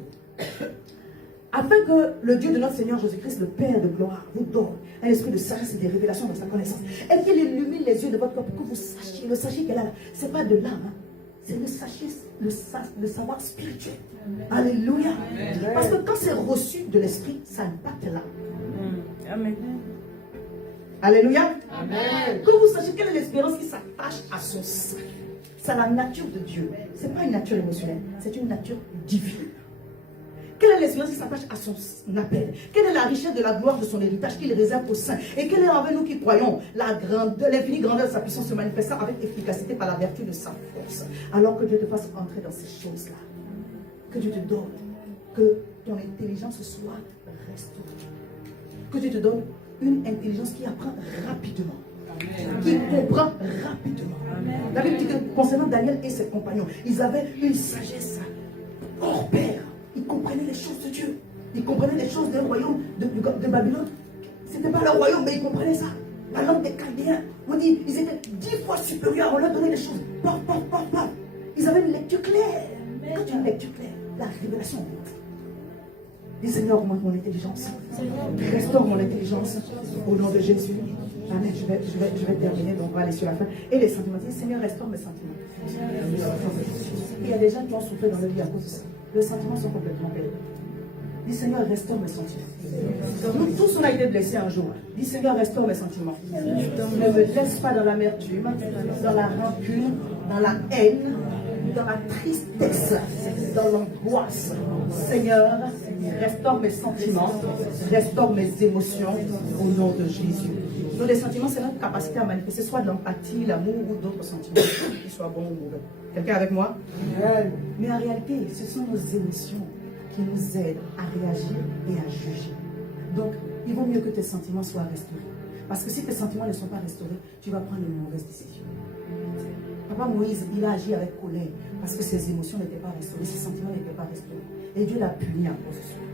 Afin que le Dieu de notre Seigneur Jésus-Christ, le Père de gloire, vous donne un esprit de sagesse et de révélation dans sa connaissance. Et qu'il illumine les yeux de votre corps pour que vous sachiez. Le sachiez qu'elle a là, ce n'est pas de l'âme, hein. C'est le savoir spirituel. Alléluia. Amen. Parce que quand c'est reçu de l'esprit, ça impacte l'âme. Amen. Alléluia. Amen. Que vous sachiez quelle est l'espérance qui s'attache à son salut. C'est la nature de Dieu. Ce n'est pas une nature émotionnelle, c'est une nature divine. Quelle est l'espérance qui s'attache à son appel? Quelle est la richesse de la gloire de son héritage qu'il réserve aux saints? Et quelle est envers nous qui croyons l'infinie grandeur de sa puissance se manifestant avec efficacité par la vertu de sa force? Alors que Dieu te fasse entrer dans ces choses-là. Que Dieu te donne, que ton intelligence soit restaurée. Que Dieu te donne une intelligence qui apprend rapidement. Qui comprend rapidement. La Bible dit que concernant Daniel et ses compagnons, ils avaient une sagesse hors pair. Ils comprenaient les choses de Dieu. Ils comprenaient les choses du royaume de Babylone. Ce n'était pas leur royaume, mais ils comprenaient ça. La langue des Chaldéens. On dit ils étaient 10 fois supérieurs. On leur donnait les choses. Paf, paf, paf, paf. Ils avaient une lecture claire. Quand tu as une lecture claire, la révélation monte. Dis Seigneur, augmente mon intelligence. Restaure mon intelligence. Au nom de Jésus. Amen. Je vais terminer, donc on va aller sur la fin. Et les sentiments. Dis Seigneur, restaure mes sentiments. Il y a des gens qui ont souffert dans leur vie à cause de ça. Les sentiments sont complètement perdus. Dis Seigneur, restaure mes sentiments. Nous tous, on a été blessés un jour. Dis Seigneur, restaure mes sentiments. Ne me laisse pas dans l'amertume, dans la rancune, dans la haine, dans la tristesse, dans l'angoisse. Seigneur, restaure mes sentiments, restaure mes émotions au nom de Jésus. Donc les sentiments, c'est notre capacité à manifester soit de l'empathie, l'amour ou d'autres sentiments, qu'ils soient bons ou mauvais. Quelqu'un avec moi? Amen. Mais en réalité, ce sont nos émotions qui nous aident à réagir et à juger. Donc, il vaut mieux que tes sentiments soient restaurés. Parce que si tes sentiments ne sont pas restaurés, tu vas prendre une mauvaise décision. Papa Moïse, il a agi avec colère parce que ses émotions n'étaient pas restaurées, ses sentiments n'étaient pas restaurés. Et Dieu l'a puni à cause de cela.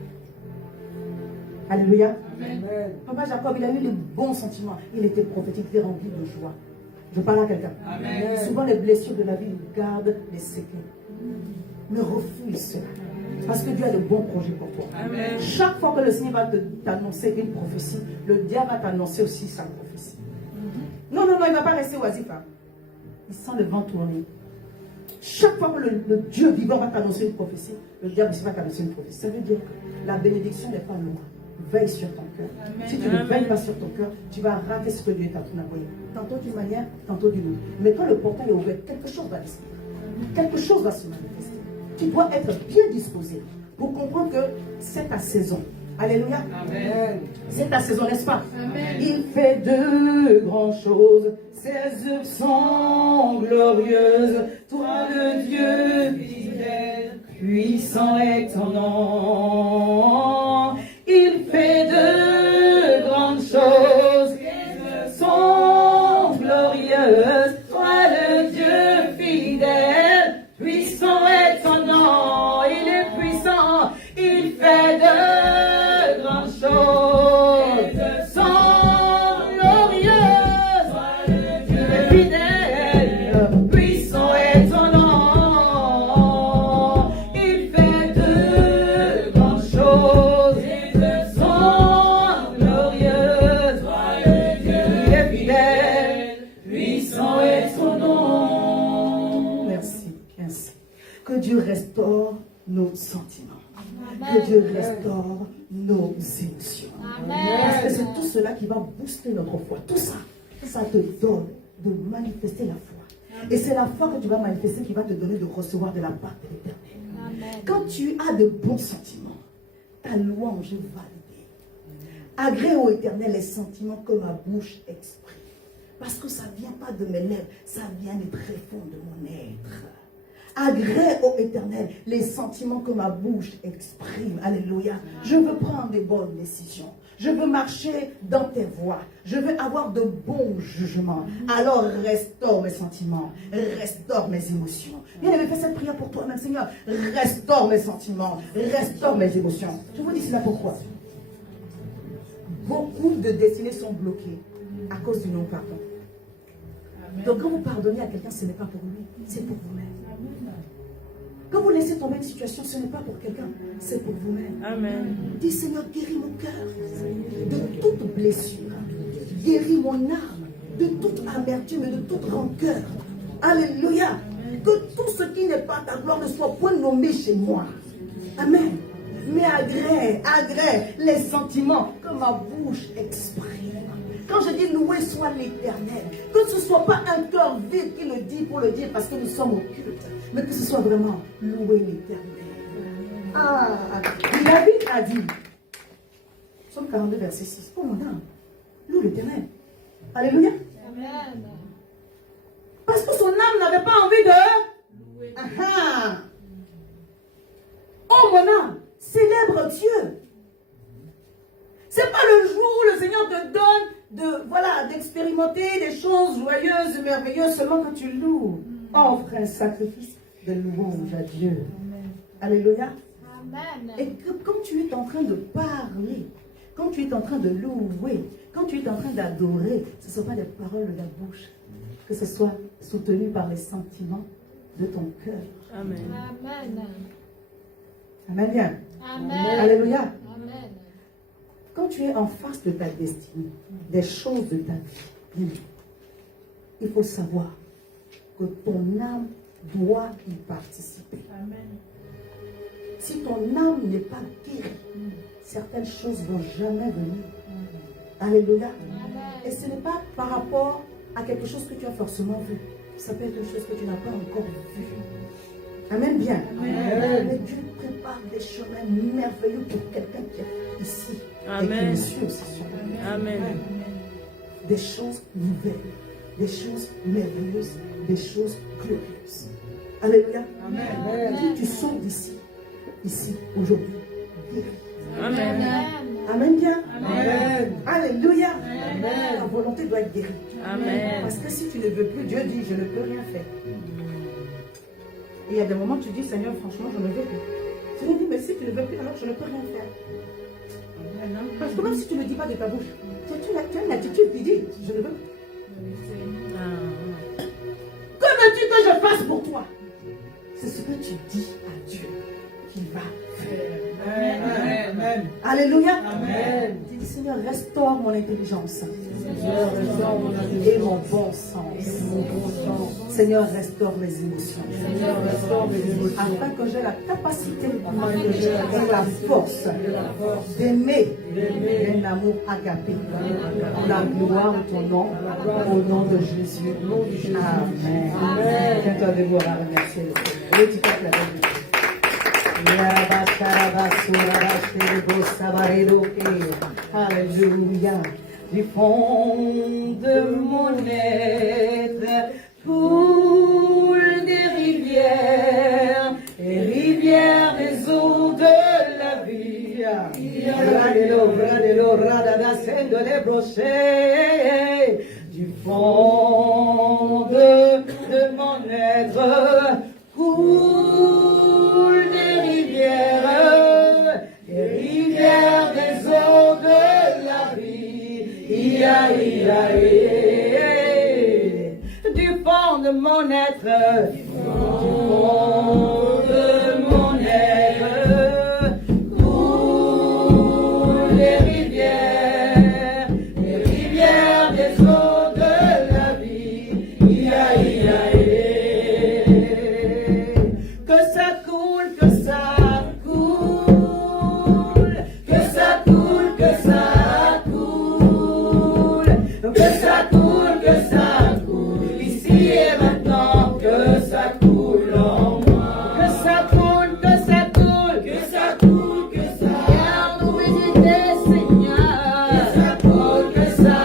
Alléluia. Amen. Papa Jacob, il a eu les bons sentiments. Il était prophétique, il était rempli de joie. Je parle à quelqu'un. Amen. Souvent, les blessures de la vie nous gardent les séquelles. Ne refuse cela. Parce que Dieu a de bons projets pour toi. Amen. Chaque fois que le Seigneur va t'annoncer une prophétie, le diable va t'annoncer aussi sa prophétie. Non, non, non, il ne va pas rester oisif. Hein. Il sent le vent tourner. Chaque fois que le Dieu vivant va t'annoncer une prophétie, le diable aussi va t'annoncer une prophétie. Ça veut dire que la bénédiction n'est pas loin. Veille sur ton cœur. Si tu ne veilles pas sur ton cœur, tu vas rater ce que Dieu est en train d'envoyer. Tantôt d'une manière, tantôt d'une autre. Mais quand le portail est ouvert, quelque chose va descendre. Quelque chose va se manifester. Tu dois être bien disposé pour comprendre que c'est ta saison. Alléluia. Amen. C'est ta saison, n'est-ce pas? Amen. Il fait de grandes choses. Ses œuvres sont glorieuses. Toi, le Dieu fidèle, puissant est ton nom. Il fait de grandes choses. Ses œuvres sont glorieuses. Toi, le Dieu fidèle, puissant est ton nom. Il est puissant. Il fait de grandes choses. Ses œuvres sont glorieuses. Toi, le Dieu fidèle, puissant est ton nom. Il fait de grandes choses. Ses œuvres sont glorieuses. Toi, le Dieu fidèle, puissant est ton nom. Merci, merci. Que Dieu restaure nos sentiments. Que Dieu restaure nos émotions. Parce que c'est tout cela qui va booster notre foi. Tout ça, ça te donne de manifester la foi. Et c'est la foi que tu vas manifester qui va te donner de recevoir de la part de l'Éternel. Quand tu as de bons sentiments, ta louange est validée. Agrée au Éternel les sentiments que ma bouche exprime. Parce que ça ne vient pas de mes lèvres, ça vient du tréfonds de mon être. Agrée au Éternel les sentiments que ma bouche exprime. Alléluia. Je veux prendre des bonnes décisions. Je veux marcher dans tes voies. Je veux avoir de bons jugements. Alors restaure mes sentiments. Restaure mes émotions. Bien-aimé, fais cette prière pour toi-même, Seigneur. Restaure mes sentiments. Restaure mes émotions. Je vous dis cela pourquoi. Beaucoup de destinées sont bloquées à cause du non-pardon. Donc quand vous pardonnez à quelqu'un, ce n'est pas pour lui, c'est pour vous-même. Quand vous laissez tomber une situation, ce n'est pas pour quelqu'un, c'est pour vous-même. Amen. Dis Seigneur, guéris mon cœur de toute blessure. Guéris mon âme de toute amertume et de toute rancœur. Alléluia. Que tout ce qui n'est pas ta gloire ne soit point nommé chez moi. Amen. Mais agrée les sentiments que ma bouche exprime. Quand je dis loué soit l'Éternel, que ce ne soit pas un cœur vide qui le dit pour le dire parce que nous sommes au culte, mais que ce soit vraiment loué l'Éternel. Ah, David a dit, Psaume 42, verset 6, pour mon âme, loue l'Éternel. Alléluia. Amen. Parce que son âme n'avait pas envie de... Ah, oh mon âme, célèbre Dieu. C'est pas le jour où le Seigneur te donne d'expérimenter des choses joyeuses, merveilleuses, seulement que tu loues. Offre un sacrifice de louange à Dieu. Alléluia. Amen. Et que quand tu es en train de parler, quand tu es en train de louer, quand tu es en train d'adorer, ce ne sont pas des paroles de la bouche, que ce soit soutenu par les sentiments de ton cœur. Amen. Amen. Bien. Amen. Alléluia. Amen. Quand tu es en face de ta destinée, des choses de ta vie, il faut savoir que ton âme doit y participer. Amen. Si ton âme n'est pas guérie, certaines choses ne vont jamais venir. Alléluia. Et ce n'est pas par rapport à quelque chose que tu as forcément vu. Ça peut être quelque chose que tu n'as pas encore vu. Amen bien. Amen. Mais Dieu prépare des chemins merveilleux pour quelqu'un qui est ici. Amen. Et qui me suit aussi sur Amen. des choses nouvelles, des choses merveilleuses, des choses glorieuses. Alléluia. Amen. Qui tu sors d'ici, aujourd'hui, guéri. Amen. Amen bien. Amen. Alléluia. Ta volonté doit être guérie. Amen. Parce que si tu ne veux plus, Dieu dit, je ne peux rien faire. Et il y a des moments où tu dis, Seigneur, franchement, je ne veux plus. Tu me dis, mais si tu ne veux plus, alors je ne peux rien faire. Parce que même si tu ne le dis pas de ta bouche, tu as une attitude qui dit, je ne veux plus. Que veux-tu que je fasse pour toi? C'est ce que tu dis à Dieu qu'il va faire. Amen. Alléluia. Amen. Tu dis, Seigneur, restaure mon intelligence. Seigneur, restaure mon Et mon intelligence. bon sens. Mon bon sens. Seigneur, restaure mes émotions. Seigneur, restaure mes émotions. Afin que j'ai la capacité Afin que j'ai et la force d'aimer un amour agapé pour la gloire de ton nom, au nom de Jésus. Amen. Amen. Viens-toi debout, on va remercier le Seigneur. Et tu peux acclamer. Alléluia. Du fond de mon être coule des rivières des eaux de la vie. Du fond de mon être coule des rivières des eaux de la vie. Du fond de mon être, du fond de mon être, coule des rivières des eaux de la vie. Que ça coule, que ça coule, que ça coule, que ça coule, que ça coule, que ça coule, ici et maintenant, que ça coule en moi. Que ça coule, que ça coule, que ça coule, que ça viens nous visiter, Seigneur. Que ça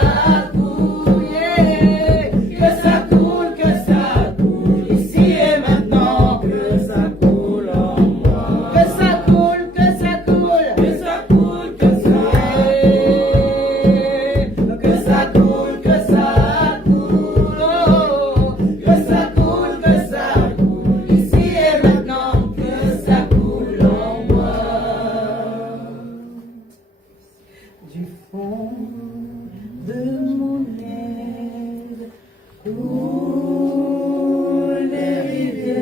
coule, yeah. Que ça coule, ici et maintenant, que ça coule en moi. Que ça coule, que ça coule, que ça coule, que ça que ça coule, que ça coule, oh. Que ça coule, ici et maintenant, que ça coule en moi. Du fond de mon être coule des rivières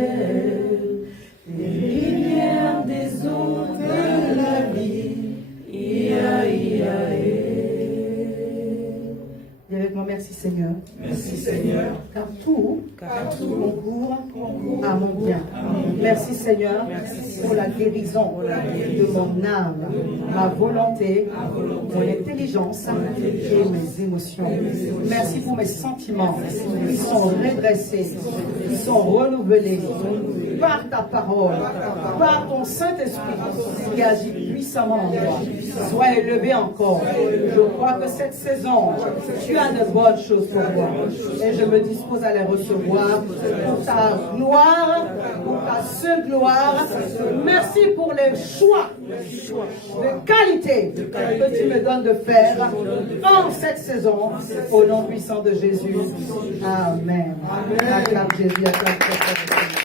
des eaux de la vie. Dis avec moi, merci Seigneur. Merci Seigneur. Car tout concourt à mon bien. Merci Seigneur pour la guérison de mon âme, ma volonté, mon intelligence et mes émotions. Merci pour mes sentiments qui sont redressés, qui sont renouvelés par ta parole, par ton Saint-Esprit qui agit puissamment en moi. Sois élevé encore. Je crois que cette saison, tu as de bonnes choses pour moi. Et je me dispose à les recevoir pour ta gloire, pour ta seule gloire. Merci pour les choix de qualité que tu me donnes de faire en cette saison. Au nom puissant de Jésus. Amen. Acclame Jésus, acclame Jésus.